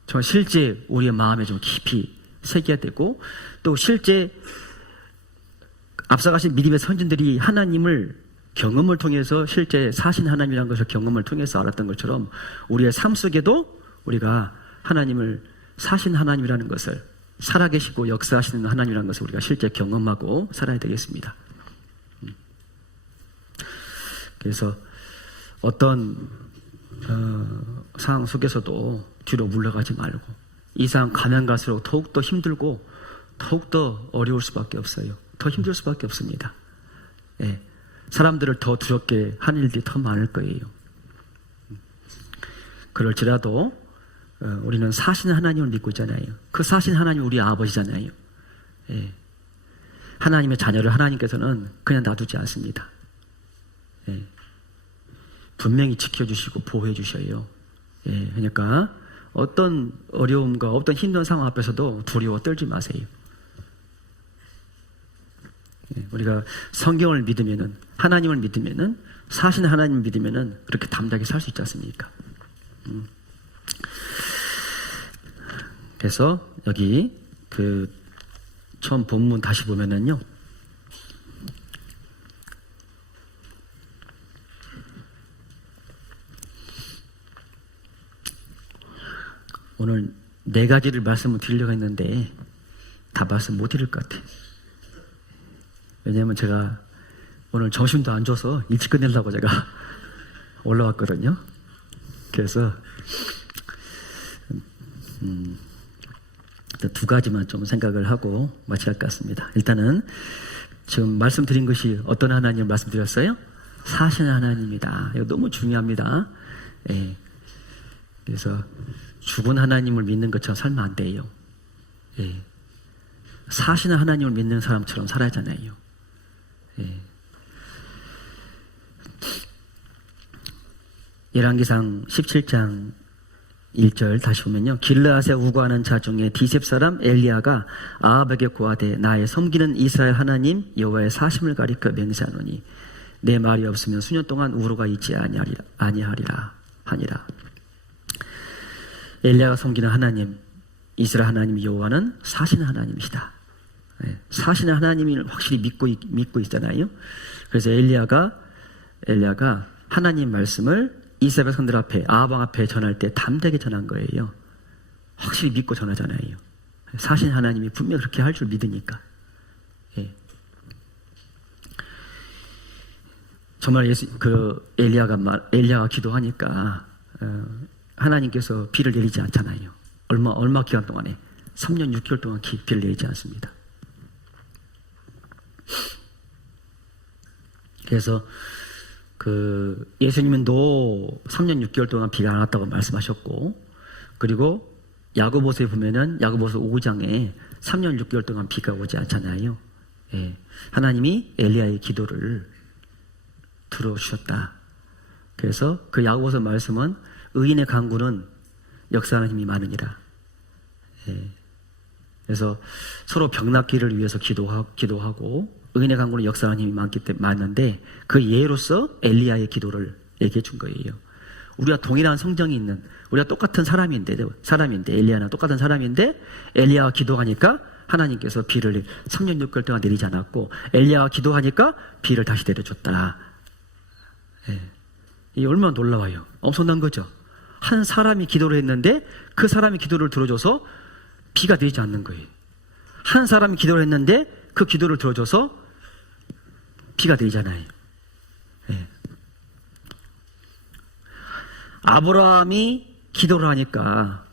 정말 실제 우리의 마음에 좀 깊이 새겨야 되고, 또 실제 앞서가신 믿음의 선진들이 하나님을 경험을 통해서 실제 사신 하나님이라는 것을 경험을 통해서 알았던 것처럼 우리의 삶 속에도 우리가 하나님을 사신 하나님이라는 것을, 살아계시고 역사하시는 하나님이라는 것을 우리가 실제 경험하고 살아야 되겠습니다. 그래서 어떤 상황 속에서도 뒤로 물러가지 말고, 이 상황 가면 갈수록 더욱더 힘들고 더욱더 어려울 수밖에 없어요. 더 힘들 수밖에 없습니다. 사람들을 더 두렵게 하는 일들이 더 많을 거예요. 그럴지라도 우리는 사신 하나님을 믿고 있잖아요. 그 사신 하나님이 우리 아버지잖아요. 하나님의 자녀를 하나님께서는 그냥 놔두지 않습니다. 분명히 지켜주시고 보호해 주셔요. 그러니까 어떤 어려움과 어떤 힘든 상황 앞에서도 두려워 떨지 마세요. 우리가 성경을 믿으면은, 하나님을 믿으면은, 사신 하나님을 믿으면은 그렇게 담대하게 살 수 있지 않습니까? 그래서 여기 그 처음 본문 다시 보면은요, 오늘 4가지를 말씀을 드리려고 했는데 다 말씀 못 드릴 것 같아요. 왜냐하면 제가 오늘 정신도 안 줘서 일찍 끝내려고 제가 올라왔거든요. 그래서 2가지만 좀 생각을 하고 마쳐야 할 것 같습니다. 일단은 지금 말씀드린 것이 어떤 하나님을 말씀드렸어요? 사신 하나님이다. 이거 너무 중요합니다. 그래서 죽은 하나님을 믿는 것처럼 살면 안 돼요. 사신 하나님을 믿는 사람처럼 살아야 하잖아요. 열왕기상 17장 1절 다시 보면요, 길르앗에 우거하는 자 중에 디셉 사람 엘리야가 아합에게 고하되 나의 섬기는 이스라엘 하나님 여호와의 사심을 가리켜 맹세하노니 내 말이 없으면 수년 동안 우로가 있지 아니하리라 하니라. 엘리야가 섬기는 하나님, 이스라엘 하나님 여호와는 사신 하나님이시다. 사신 하나님을 확실히 믿고 있잖아요. 그래서 엘리야가 하나님 말씀을 이스라엘 선들 앞에, 아합 왕 앞에 전할 때 담대하게 전한 거예요. 확실히 믿고 전하잖아요. 사신 하나님이 분명히 그렇게 할 줄 믿으니까. 정말 엘리야가 기도하니까 하나님께서 비를 내리지 않잖아요. 얼마 기간 동안에 3년 6개월 동안 비를 내리지 않습니다. 그래서 예수님은 3년 6개월 동안 비가 안 왔다고 말씀하셨고, 그리고 야고보서에 보면은 야고보서 5장에 3년 6개월 동안 비가 오지 않잖아요. 하나님이 엘리야의 기도를 들어주셨다. 그래서 그 야고보서 말씀은 의인의 간구는 역사하는 힘이 많으니라. 그래서 서로 병낫기를 위해서 기도하고 의인의 간구는 역사하는 힘이 많은데 그 예로서 엘리야의 기도를 얘기해 준 거예요. 우리가 동일한 성정이 있는, 우리가 똑같은 사람인데 엘리야는 똑같은 사람인데 엘리야가 기도하니까 하나님께서 비를 3년 6개월 동안 내리지 않았고 엘리야가 기도하니까 비를 다시 내려줬다. 이게 얼마나 놀라워요. 엄청난 거죠. 한 사람이 기도를 했는데 그 사람이 기도를 들어줘서 비가 내리지 않는 거예요. 한 사람이 기도를 했는데 그 기도를 들어줘서 비가 내리잖아요. 아브라함이 기도를 하니까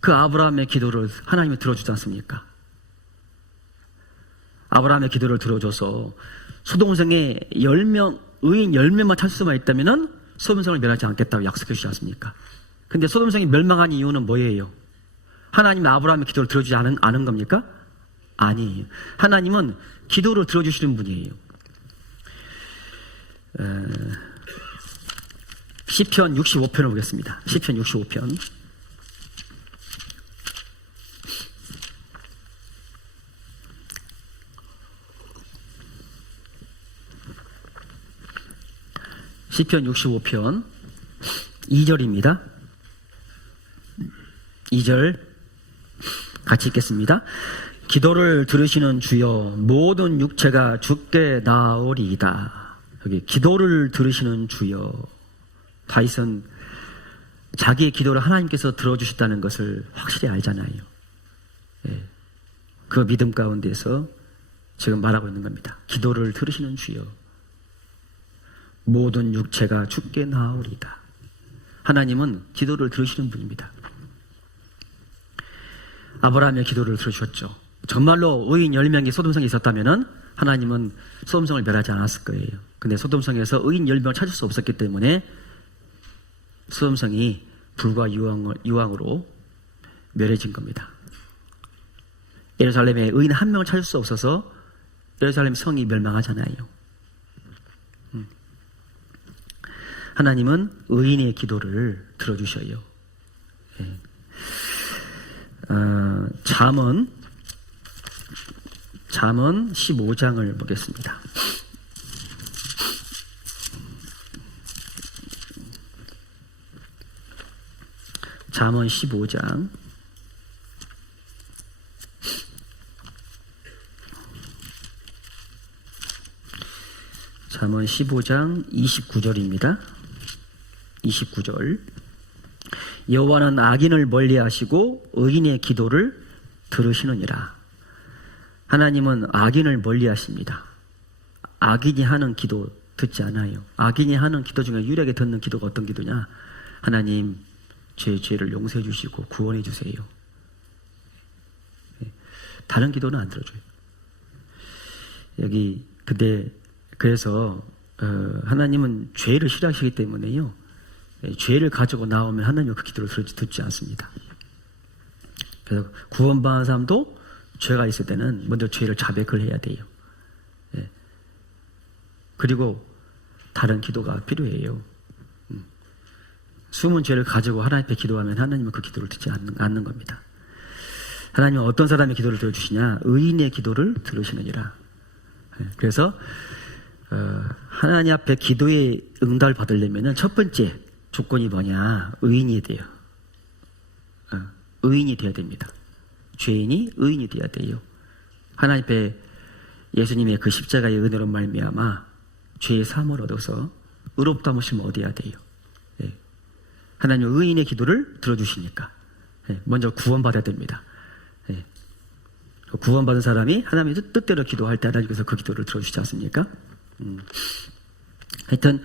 그 아브라함의 기도를 하나님이 들어주지 않습니까? 아브라함의 기도를 들어줘서 소돔성에 10명, 의인 10명만 찾을 수만 있다면은 소돔성을 멸하지 않겠다고 약속해 주지 않습니까? 근데 소돔성이 멸망한 이유는 뭐예요? 하나님이 아브라함의 기도를 들어주지 않은 겁니까? 아니에요. 하나님은 기도를 들어주시는 분이에요. 시편 65편을 보겠습니다. 시편 65편. 시편 65편 2절입니다. 2절 같이 읽겠습니다. 기도를 들으시는 주여 모든 육체가 주께 나아오리이다. 여기 기도를 들으시는 주여. 다윗은 자기의 기도를 하나님께서 들어주셨다는 것을 확실히 알잖아요. 예. 그 믿음 가운데서 지금 말하고 있는 겁니다. 기도를 들으시는 주여 모든 육체가 주께 나아오리이다. 하나님은 기도를 들으시는 분입니다. 아브라함의 기도를 들으셨죠. 정말로 의인 10명이 소돔성에 있었다면 하나님은 소돔성을 멸하지 않았을 거예요. 근데 소돔성에서 의인 10명을 찾을 수 없었기 때문에 소돔성이 불과 유황으로 멸해진 겁니다. 예루살렘에 의인 한 명을 찾을 수 없어서 예루살렘 성이 멸망하잖아요. 하나님은 의인의 기도를 들어주셔요. 예. 잠언 15장을 보겠습니다. 잠언 15장 29절입니다. 29절. 여호와는 악인을 멀리하시고 의인의 기도를 들으시느니라. 하나님은 악인을 멀리하십니다. 악인이 하는 기도 듣지 않아요. 악인이 하는 기도 중에 유일하게 듣는 기도가 어떤 기도냐? 하나님, 제 죄를 용서해 주시고 구원해 주세요. 다른 기도는 안 들어줘요. 여기 그래서 하나님은 죄를 싫어하시기 때문에요. 죄를 가지고 나오면 하나님은 그 기도를 듣지 않습니다. 그래서 구원받은 사람도 죄가 있을 때는 먼저 죄를 자백을 해야 돼요. 그리고 다른 기도가 필요해요. 숨은 죄를 가지고 하나님 앞에 기도하면 하나님은 그 기도를 듣지 않는 겁니다. 하나님은 어떤 사람의 기도를 들어주시냐? 의인의 기도를 들으시느니라. 그래서 하나님 앞에 기도의 응답을 받으려면 첫 번째 조건이 뭐냐? 의인이 돼요. 의인이 돼야 됩니다. 죄인이 의인이 돼야 돼요. 하나님 앞에 예수님의 그 십자가의 은혜로 말미암아 죄의 사함을 얻어서 의롭다함을 얻어야 돼요. 하나님은 의인의 기도를 들어주시니까 먼저 구원받아야 됩니다. 구원받은 사람이 하나님의 뜻대로 기도할 때 하나님께서 그 기도를 들어주시지 않습니까? 하여튼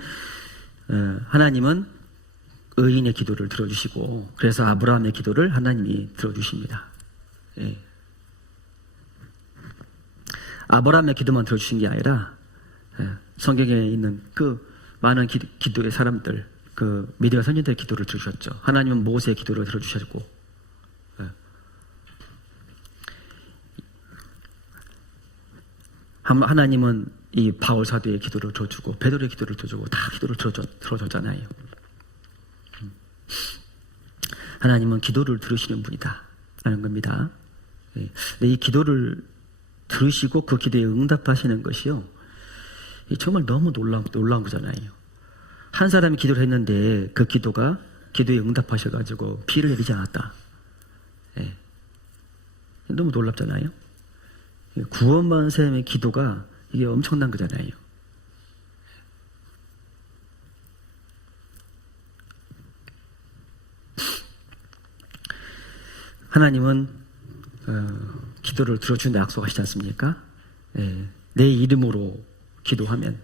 하나님은 의인의 기도를 들어주시고 그래서 아브라함의 기도를 하나님이 들어주십니다. 아브라함의 기도만 들어주신 게 아니라 성경에 있는 그 많은 기도의 사람들, 그 미디어 선진들의 기도를 들으셨죠. 하나님은 모세의 기도를 들어주셨고 하나님은 이 바울 사도의 기도를 들어주고 베드로의 기도를 들어주고 다 기도를 들어줬잖아요. 하나님은 기도를 들으시는 분이다 라는 겁니다. 이 기도를 들으시고 그 기도에 응답하시는 것이요, 정말 너무 놀라운 거잖아요. 한 사람이 기도를 했는데 그 기도가 기도에 응답하셔가지고 비를 내리지 않았다. 너무 놀랍잖아요. 구원받은 사람의 기도가 이게 엄청난 거잖아요. 하나님은 기도를 들어준다 약속하시지 않습니까? 내 이름으로 기도하면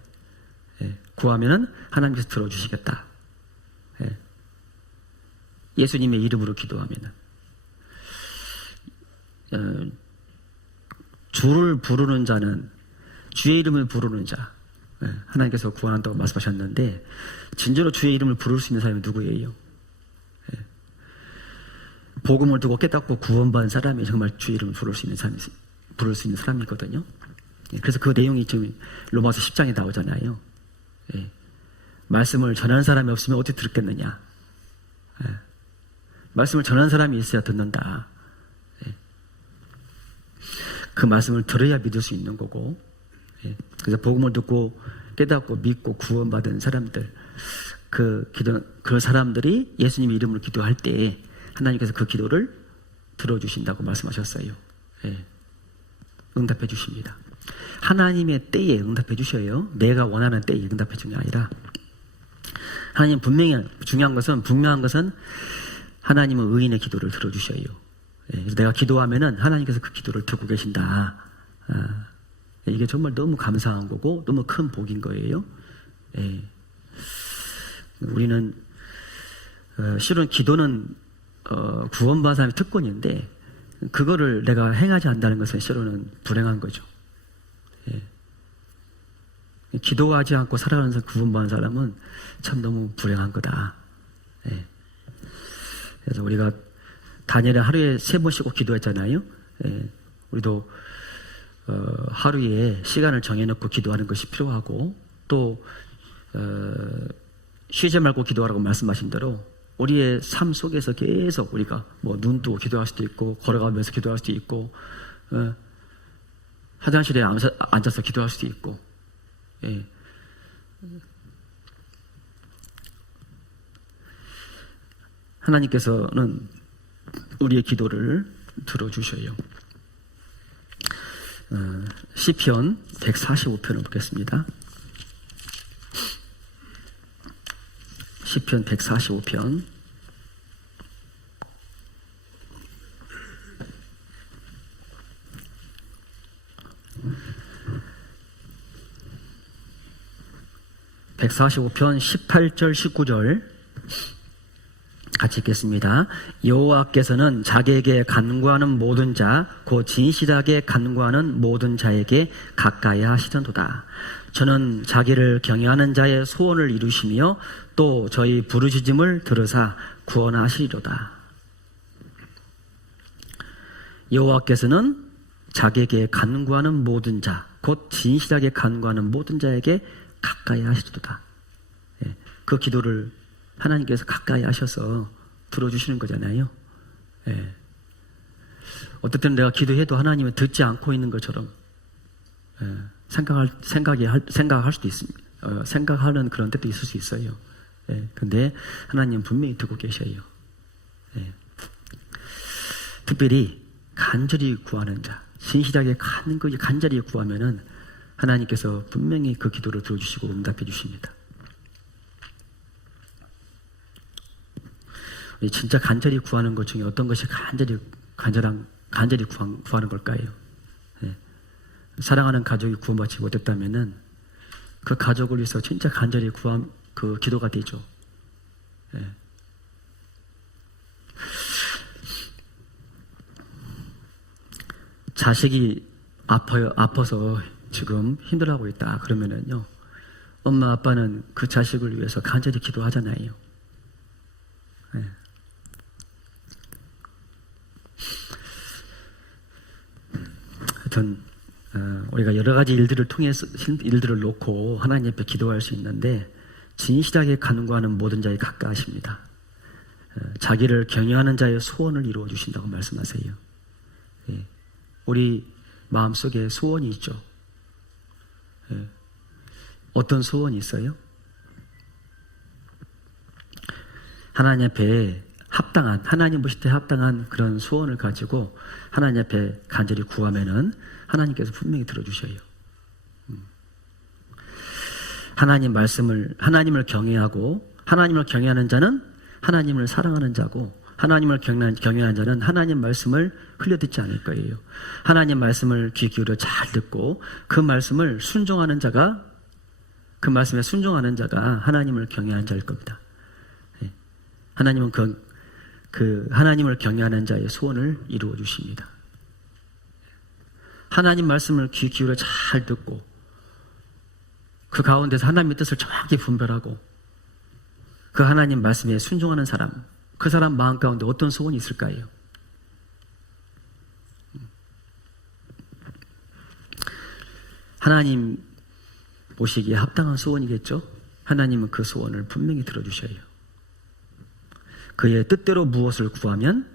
구하면은 하나님께서 들어주시겠다. 예수님의 이름으로 기도하면은 주를 부르는 자는 주의 이름을 부르는 자, 하나님께서 구원한다고 말씀하셨는데 진짜로 주의 이름을 부를 수 있는 사람이 누구예요? 복음을 두고 깨닫고 구원받은 사람이 정말 주 이름을 부를 수 있는 사람이거든요. 예, 그래서 그 내용이 지금 로마서 10장에 나오잖아요. 예, 말씀을 전하는 사람이 없으면 어떻게 들었겠느냐. 예, 말씀을 전하는 사람이 있어야 듣는다. 예, 그 말씀을 들어야 믿을 수 있는 거고. 예, 그래서 복음을 듣고 깨닫고 믿고 구원받은 사람들, 그 사람들이 예수님의 이름으로 기도할 때 하나님께서 그 기도를 들어주신다고 말씀하셨어요. 예, 응답해 주십니다. 하나님의 때에 응답해 주셔요. 내가 원하는 때에 응답해 주는 게 아니라, 하나님 분명한 것은 하나님은 의인의 기도를 들어주셔요. 예, 그래서 내가 기도하면은 하나님께서 그 기도를 듣고 계신다. 이게 정말 너무 감사한 거고 너무 큰 복인 거예요. 예. 우리는 실은 기도는 구원받은 사람의 특권인데 그거를 내가 행하지 않는다는 것은 실은 불행한 거죠. 예. 기도하지 않고 살아가는 구원받은 사람은 참 너무 불행한 거다. 예. 그래서 우리가 다니엘은 하루에 3번씩 꼭 기도했잖아요. 예. 우리도 하루에 시간을 정해놓고 기도하는 것이 필요하고, 또 쉬지 말고 기도하라고 말씀하신 대로 우리의 삶 속에서 계속 우리가 뭐 눈 뜨고 기도할 수도 있고, 걸어가면서 기도할 수도 있고, 화장실에 앉아서 기도할 수도 있고. 예. 하나님께서는 우리의 기도를 들어주셔요. 시편 145편을 보겠습니다. 시편 145편. (145편) 18절 19절 같이 읽겠습니다. 여호와께서는 자기에게 간구하는 모든 자, 곧 진실하게 간구하는 모든 자에게 가까이 하시던도다. 저는 자기를 경외하는 자의 소원을 이루시며 또 저희 부르짖음을 들으사 구원하시리로다. 여호와께서는 자기에게 간구하는 모든 자, 곧 진실하게 간구하는 모든 자에게 가까이 하시리로다. 그 기도를 하나님께서 가까이 하셔서 들어주시는 거잖아요. 예. 어쨌든 내가 기도해도 하나님은 듣지 않고 있는 것처럼 생각할 수도 있습니다. 생각하는 그런 때도 있을 수 있어요. 예. 근데 하나님은 분명히 듣고 계셔요. 예. 특별히 간절히 구하는 자, 진실하게 간절히 구하면은 하나님께서 분명히 그 기도를 들어주시고 응답해 주십니다. 진짜 간절히 구하는 것 중에 어떤 것이 간절히 구하는 걸까요? 예. 사랑하는 가족이 구원받지 못했다면은 그 가족을 위해서 진짜 간절히 구한 그 기도가 되죠. 예. 자식이 아파서 지금 힘들어하고 있다 그러면은요, 엄마 아빠는 그 자식을 위해서 간절히 기도하잖아요. 예. 하여튼 우리가 여러 가지 일들을 놓고 하나님 앞에 기도할 수 있는데, 진실하게 간구하는 모든 자에 가까우십니다. 자기를 경외하는 자의 소원을 이루어 주신다고 말씀하세요. 예. 우리 마음속에 소원이 있죠. 예. 어떤 소원이 있어요? 하나님 앞에 하나님 보실 때 합당한 그런 소원을 가지고 하나님 앞에 간절히 구하면은 하나님께서 분명히 들어주셔요. 하나님을 경외하고, 하나님을 경외하는 자는 하나님을 사랑하는 자고, 하나님을 경외하는 자는 하나님 말씀을 흘려듣지 않을 거예요. 하나님 말씀을 귀 기울여 잘 듣고 그 말씀에 순종하는 자가 하나님을 경외하는 자일 겁니다. 하나님은 하나님을 경외하는 자의 소원을 이루어 주십니다. 하나님 말씀을 귀 기울여 잘 듣고 그 가운데서 하나님의 뜻을 정확히 분별하고 그 하나님 말씀에 순종하는 사람, 그 사람 마음 가운데 어떤 소원이 있을까요? 하나님 보시기에 합당한 소원이겠죠? 하나님은 그 소원을 분명히 들어주셔요. 그의 뜻대로 무엇을 구하면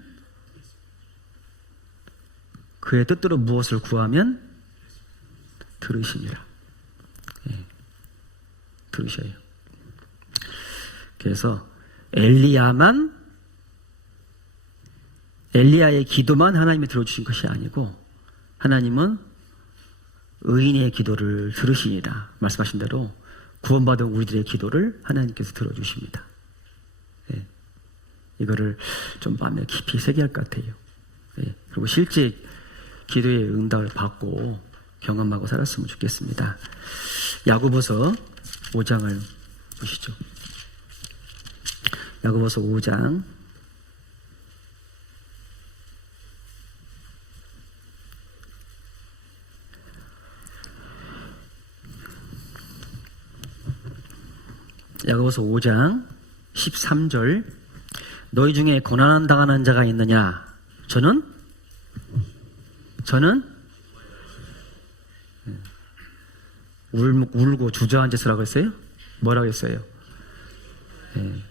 들으시니라. 예, 들으셔요. 그래서 엘리야의 기도만 하나님이 들어주신 것이 아니고 하나님은 의인의 기도를 들으시니라 말씀하신 대로 구원받은 우리들의 기도를 하나님께서 들어주십니다. 예, 이거를 좀 마음에 깊이 새겨야 할 것 같아요. 예, 그리고 실제 기도의 응답을 받고 경험하고 살았으면 좋겠습니다. 야고보서 5장을 보시죠. 야고보서 5장 13절 너희 중에 고난 당하는 자가 있느냐? 저는 울고 주저앉아 서라고 했어요? 뭐라고 했어요? 예.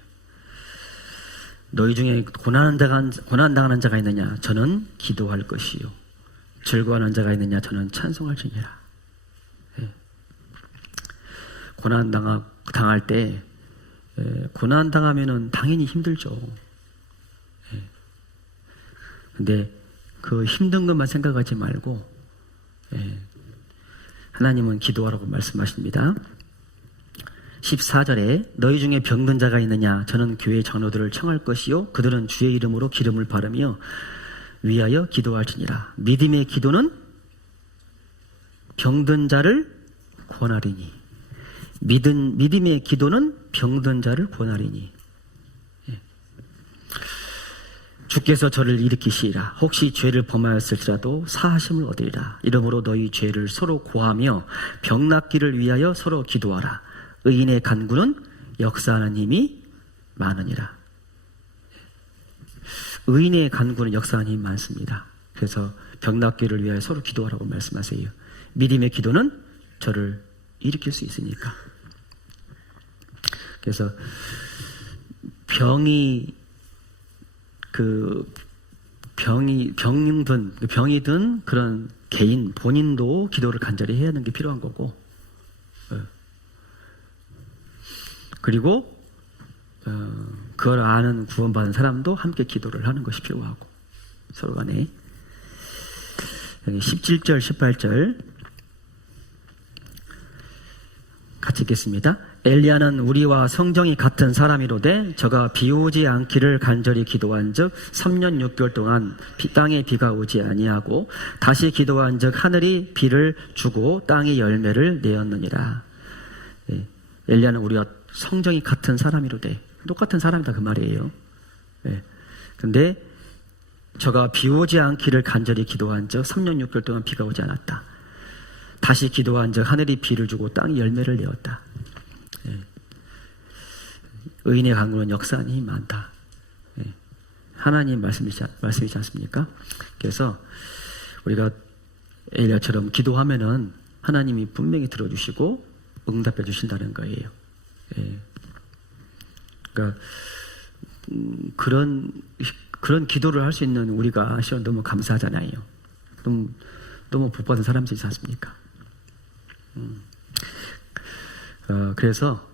너희 중에 고난 당하는 자가 있느냐? 저는 기도할 것이요. 즐거워하는 자가 있느냐? 저는 찬송할지니라. 예. 고난 당할 때 고난 당하면은 당연히 힘들죠. 예. 근데 그 힘든 것만 생각하지 말고 하나님은 기도하라고 말씀하십니다. 14절에 너희 중에 병든 자가 있느냐? 저는 교회 장로들을 청할 것이요 그들은 주의 이름으로 기름을 바르며 위하여 기도할지니라. 믿음의 기도는 병든 자를 권하리니 믿음의 기도는 병든 자를 권하리니 주께서 저를 일으키시리라. 혹시 죄를 범하였을지라도 사하심을 얻으리라. 이러므로 너희 죄를 서로 고하며 병 낫기를 위하여 서로 기도하라. 의인의 간구는 역사하는 힘이 많으니라. 의인의 간구는 역사하는 힘이 많습니다. 그래서 병 낫기를 위하여 서로 기도하라고 말씀하세요. 믿음의 기도는 저를 일으킬 수 있으니까. 그래서 병이 든 그런 개인 본인도 기도를 간절히 해야 하는 게 필요한 거고, 그리고 그걸 아는 구원받은 사람도 함께 기도를 하는 것이 필요하고, 서로 간에 17절 18절 같이 읽겠습니다. 엘리야는 우리와 성정이 같은 사람이로되 저가 비 오지 않기를 간절히 기도한즉 3년 6개월 동안 땅에 비가 오지 아니하고 다시 기도한즉 하늘이 비를 주고 땅이 열매를 내었느니라. 예, 엘리야는 우리와 성정이 같은 사람이로되 똑같은 사람이다 그 말이에요. 그런데 저가 비 오지 않기를 간절히 기도한즉 3년 6개월 동안 비가 오지 않았다. 다시 기도한즉 하늘이 비를 주고 땅이 열매를 내었다. 의인의 간구는 역사하는 힘이 많다. 하나님 말씀이지 않습니까? 그래서 우리가 엘리야처럼 기도하면은 하나님이 분명히 들어주시고 응답해 주신다는 거예요. 그러니까 그런 기도를 할 수 있는 우리가 너무 감사하잖아요. 너무 복받은 사람이지 않습니까? 그래서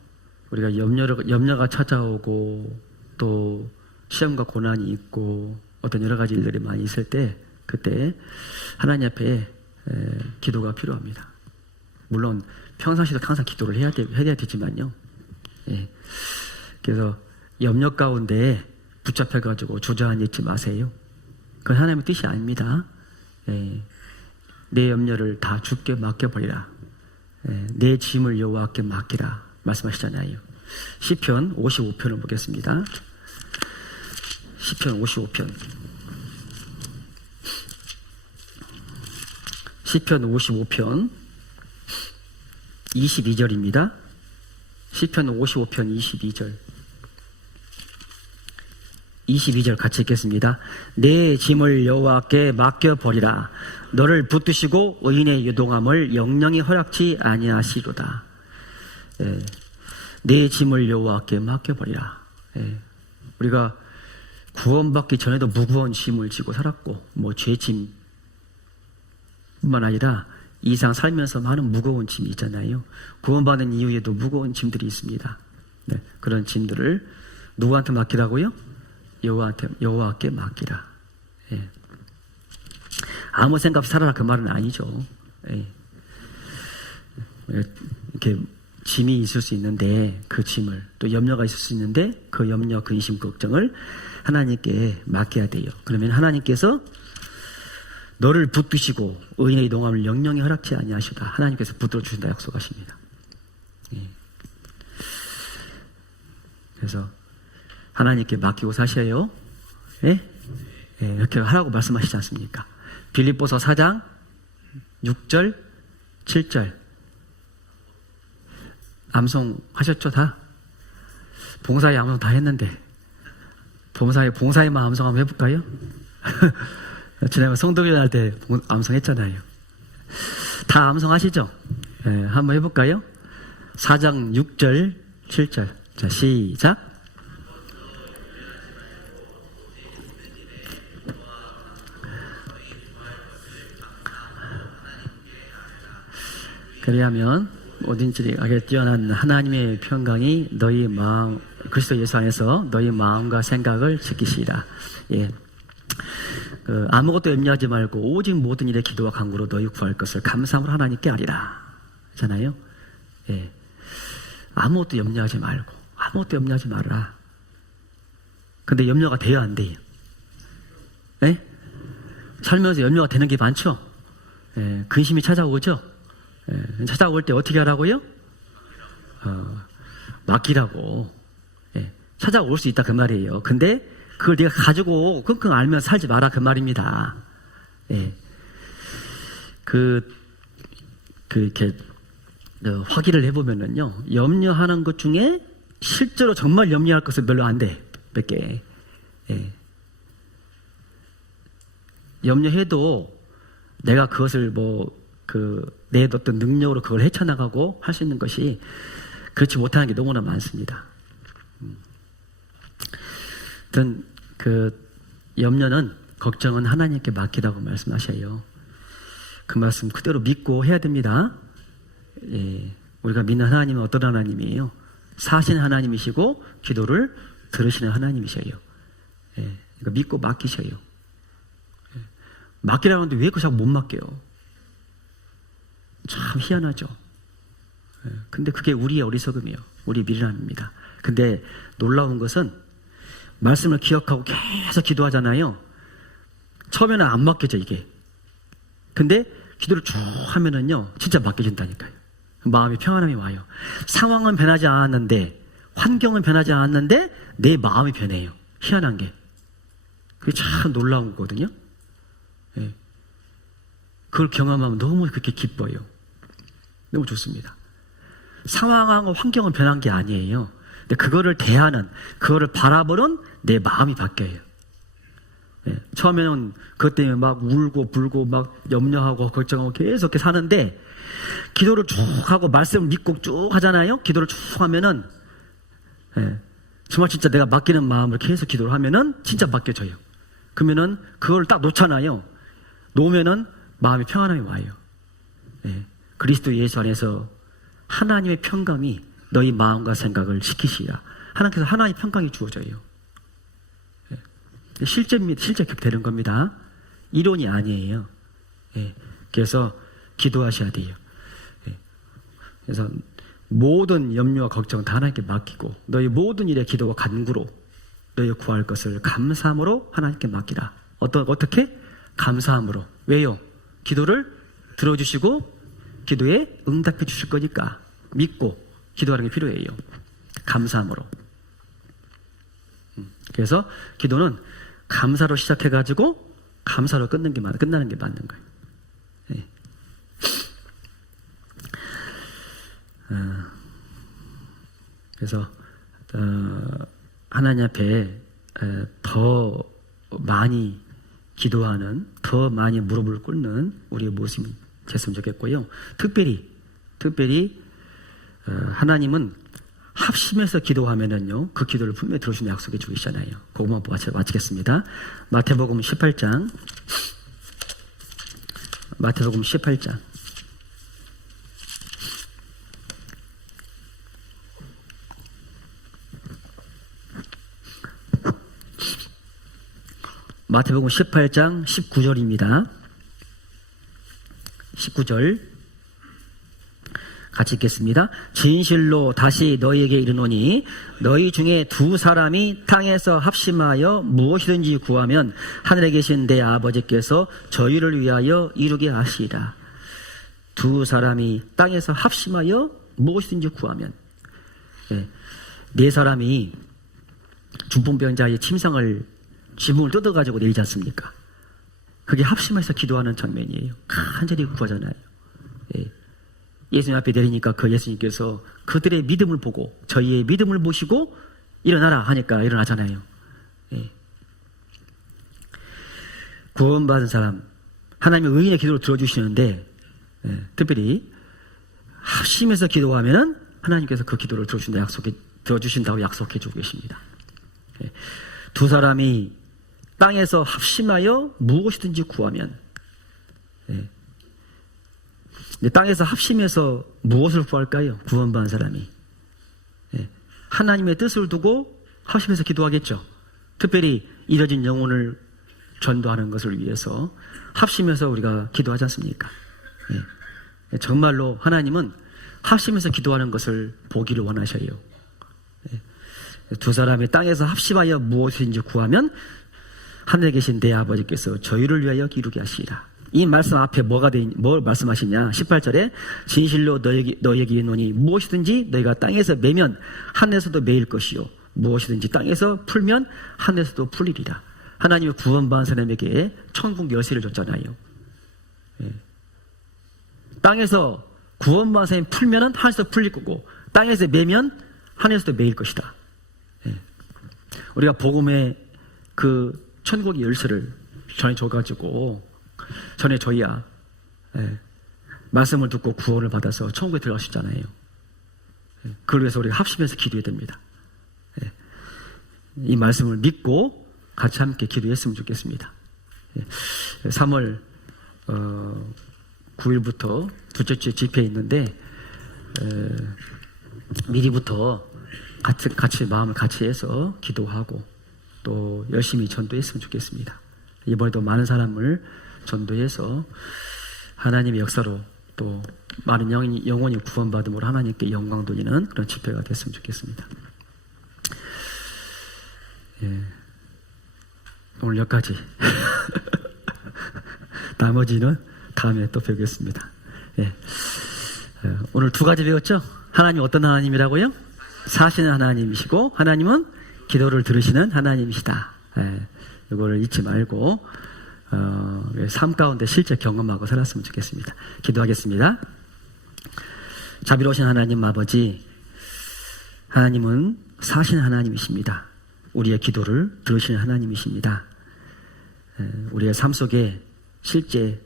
우리가 염려가 찾아오고 또 시험과 고난이 있고 어떤 여러 가지 일들이 많이 있을 때 그때 하나님 앞에 기도가 필요합니다. 물론 평상시도 항상 기도를 해야 되지만요. 그래서 염려 가운데 붙잡혀가지고 주저앉지 마세요. 그건 하나님의 뜻이 아닙니다. 내 염려를 다 주께 맡겨버리라. 내 짐을 여호와께 맡기라 말씀하시잖아요. 시편 55편을 보겠습니다. 시편 55편. 시편 55편 22절입니다. 시편 55편 22절. 22절 같이 읽겠습니다. 내 짐을 여호와께 맡겨버리라. 너를 붙드시고 의인의 유동함을 영영히 허락지 아니하시로다. 예, 내 짐을 여호와께 맡겨버리라. 예, 우리가 구원받기 전에도 무거운 짐을 지고 살았고 뭐 죄짐 뿐만 아니라 이상 살면서 많은 무거운 짐이 있잖아요. 구원받은 이후에도 무거운 짐들이 있습니다. 네, 그런 짐들을 누구한테 맡기라고요? 여호와께 맡기라. 예. 아무 생각 없이 살아라 그 말은 아니죠. 예. 이렇게 짐이 있을 수 있는데 그 짐을 또 염려가 있을 수 있는데 그 염려, 근심, 걱정을 하나님께 맡겨야 돼요. 그러면 하나님께서 너를 붙드시고 의인의 이동함을 영영히 허락지 아니하시다. 하나님께서 붙들어 주신다 약속하십니다. 예. 그래서 하나님께 맡기고 사셔요. 예? 예, 이렇게 하라고 말씀하시지 않습니까? 빌립보서 4장 6절 7절 암송 하셨죠? 다? 봉사에 암송 다 했는데 봉사에만 암송 한번 해볼까요? 지난번 성도교회 할 때 암송했잖아요. 다 암송하시죠? 네, 한번 해볼까요? 4장 6절 7절 자 시작. 그리하면 모든 지리하게 뛰어난 하나님의 평강이 너희 마음 그리스도 예수 안에서 너희 마음과 생각을 지키시라. 예. 아무것도 염려하지 말고 오직 모든 일에 기도와 간구로 너희 구할 것을 감사함으로 하나님께 아리라. 잖아요. 예. 아무것도 염려하지 말고 아무것도 염려하지 말라. 근데 염려가 돼야 안 돼요. 예? 살면서 염려가 되는 게 많죠. 예. 근심이 찾아오죠. 예. 찾아올 때 어떻게 하라고요? 맡기라고. 예. 찾아올 수 있다 그 말이에요. 근데 그걸 네가 가지고 끙끙 앓면서 살지 마라 그 말입니다. 예. 이렇게 확인을 해보면은요, 염려하는 것 중에 실제로 정말 염려할 것은 별로 안 돼. 몇 개. 예. 염려해도 내가 그것을 내 어떤 능력으로 그걸 헤쳐나가고 할 수 있는 것이 그렇지 못하는 게 너무나 많습니다. 염려는, 걱정은 하나님께 맡기라고 말씀하셔요. 그 말씀 그대로 믿고 해야 됩니다. 예, 우리가 믿는 하나님은 어떤 하나님이에요? 사신 하나님이시고 기도를 들으시는 하나님이셔요. 예, 그러니까 믿고 맡기셔요. 예, 맡기라는데 왜 그 자꾸 못 맡겨요? 참 희한하죠. 예, 근데 그게 우리의 어리석음이에요. 우리 미련함입니다. 근데 놀라운 것은 말씀을 기억하고 계속 기도하잖아요. 처음에는 안 맡겨져 이게. 근데 기도를 쭉 하면은요 진짜 맡겨진다니까요. 마음이 평안함이 와요. 상황은 변하지 않았는데, 환경은 변하지 않았는데 내 마음이 변해요. 희한한 게. 그게 참 놀라운 거거든요. 예. 그걸 경험하면 너무 그렇게 기뻐요. 너무 좋습니다. 상황하고 환경은 변한 게 아니에요. 근데 그거를 대하는, 그거를 바라보는 내 마음이 바뀌어요. 예. 처음에는 그것 때문에 막 울고 불고 막 염려하고 걱정하고 계속 이렇게 사는데, 기도를 쭉 하고 말씀을 믿고 쭉 하잖아요. 기도를 쭉 하면은, 예. 정말 진짜 내가 맡기는 마음을 계속 기도를 하면은 진짜 맡겨져요. 그러면은 그걸 딱 놓잖아요. 놓으면은 마음이 평안함이 와요. 예. 그리스도 예수 안에서 하나님의 평강이 너희 마음과 생각을 지키시라. 하나님께서 하나님의 평강이 주어져요. 예. 실제입니다. 실제 되는 겁니다. 이론이 아니에요. 예. 그래서 기도하셔야 돼요. 예. 그래서 모든 염려와 걱정 다 하나님께 맡기고 너희 모든 일에 기도와 간구로 너희 구할 것을 감사함으로 하나님께 맡기라. 어떻게? 감사함으로. 왜요? 기도를 들어주시고 기도에 응답해 주실 거니까 믿고 기도하는 게 필요해요. 감사함으로. 그래서 기도는 감사로 시작해가지고 감사로 끝나는 게 맞는 거예요. 네. 그래서 하나님 앞에 더 많이 기도하는, 더 많이 무릎을 꿇는 우리의 모습이 됐으면 좋겠고요. 특별히 하나님은 합심해서 기도하면은요, 그 기도를 분명히 들어주는 약속해 주시잖아요. 그것만 마치겠습니다. 마태복음 18장. 마태복음 18장. 마태복음 18장 19절입니다. 19절 같이 읽겠습니다. 진실로 다시 너희에게 이르노니 너희 중에 두 사람이 땅에서 합심하여 무엇이든지 구하면 하늘에 계신 내 아버지께서 저희를 위하여 이루게 하시리라. 두 사람이 땅에서 합심하여 무엇이든지 구하면, 네 사람이 중풍병자의 지붕을 뜯어가지고 내리지 않습니까? 그게 합심해서 기도하는 장면이에요. 간절히 구하잖아요. 예수님 앞에 내리니까 그 예수님께서 그들의 믿음을 보고, 저희의 믿음을 보시고 일어나라 하니까 일어나잖아요. 구원받은 사람, 하나님의 의인의 기도를 들어주시는데, 특별히 합심해서 기도하면 하나님께서 그 기도를 들어주신다고 약속해 주고 계십니다. 두 사람이 땅에서 합심하여 무엇이든지 구하면, 땅에서 합심해서 무엇을 구할까요? 구원받은 사람이 하나님의 뜻을 두고 합심해서 기도하겠죠. 특별히 잃어진 영혼을 전도하는 것을 위해서 합심해서 우리가 기도하지 않습니까? 정말로 하나님은 합심해서 기도하는 것을 보기를 원하셔요. 두 사람이 땅에서 합심하여 무엇인지 구하면 하늘에 계신 내 아버지께서 저희를 위하여 이루게 하시리라. 이 말씀 앞에 뭘 말씀하시냐? 18절에 진실로 너희에게 이르노니 무엇이든지 너희가 땅에서 매면 하늘에서도 매일 것이요 무엇이든지 땅에서 풀면 하늘에서도 풀리리라. 하나님의 구원받은 사람에게 천국 열쇠를 줬잖아요. 땅에서 구원받은 사람이 풀면은 하늘에서 풀릴 거고, 땅에서 매면 하늘에서도 매일 것이다. 우리가 복음의 그 천국의 열쇠를 전해줘가지고, 저희야 말씀을 듣고 구원을 받아서 천국에 들어갈 수 있잖아요. 그걸 위해서 우리가 합심해서 기도해야 됩니다. 이 말씀을 믿고 같이 함께 기도했으면 좋겠습니다. 3월 9일부터 둘째 주에 집회 있는데, 미리부터 같이 마음을 같이 해서 기도하고 또 열심히 전도했으면 좋겠습니다. 이번에도 많은 사람을 전도해서 하나님의 역사로 또 많은 영혼이 구원받음으로 하나님께 영광 돌리는 그런 집회가 됐으면 좋겠습니다. 오늘 여기까지. 나머지는 다음에 또 뵙겠습니다. 오늘 두 가지 배웠죠? 하나님 어떤 하나님이라고요? 사시는 하나님이시고, 하나님은 기도를 들으시는 하나님이시다. 이거를 잊지 말고 삶 가운데 실제 경험하고 살았으면 좋겠습니다. 기도하겠습니다. 자비로우신 하나님 아버지, 하나님은 사시는 하나님이십니다. 우리의 기도를 들으시는 하나님이십니다. 우리의 삶 속에 실제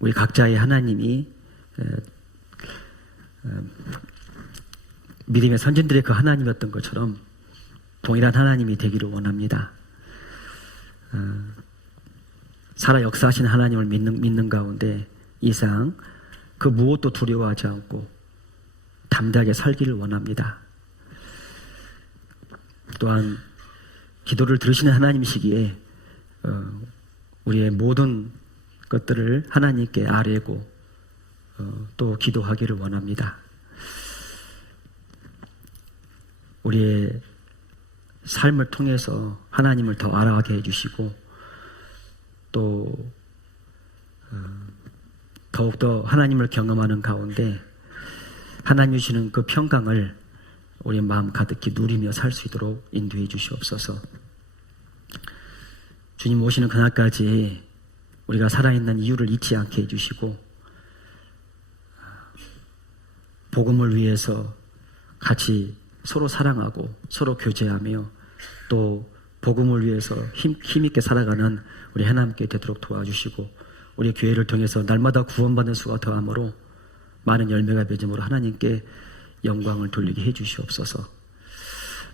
우리 각자의 하나님이 믿음의 선진들의 그 하나님이었던 것처럼 동일한 하나님이 되기를 원합니다. 살아 역사하시는 하나님을 믿는 가운데 이상 그 무엇도 두려워하지 않고 담대하게 살기를 원합니다. 또한 기도를 들으시는 하나님이시기에 우리의 모든 것들을 하나님께 아뢰고 또 기도하기를 원합니다. 우리의 삶을 통해서 하나님을 더 알아가게 해주시고 또 더욱더 하나님을 경험하는 가운데 하나님 주시는 그 평강을 우리 마음 가득히 누리며 살 수 있도록 인도해 주시옵소서. 주님 오시는 그날까지 우리가 살아있는 이유를 잊지 않게 해주시고 복음을 위해서 같이 서로 사랑하고 서로 교제하며 또 복음을 위해서 힘있게 살아가는 우리 하나님께 되도록 도와주시고 우리 교회를 통해서 날마다 구원받는 수가 더함으로 많은 열매가 맺음으로 하나님께 영광을 돌리게 해주시옵소서.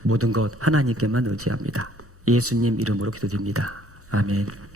모든 것 하나님께만 의지합니다. 예수님 이름으로 기도드립니다. 아멘.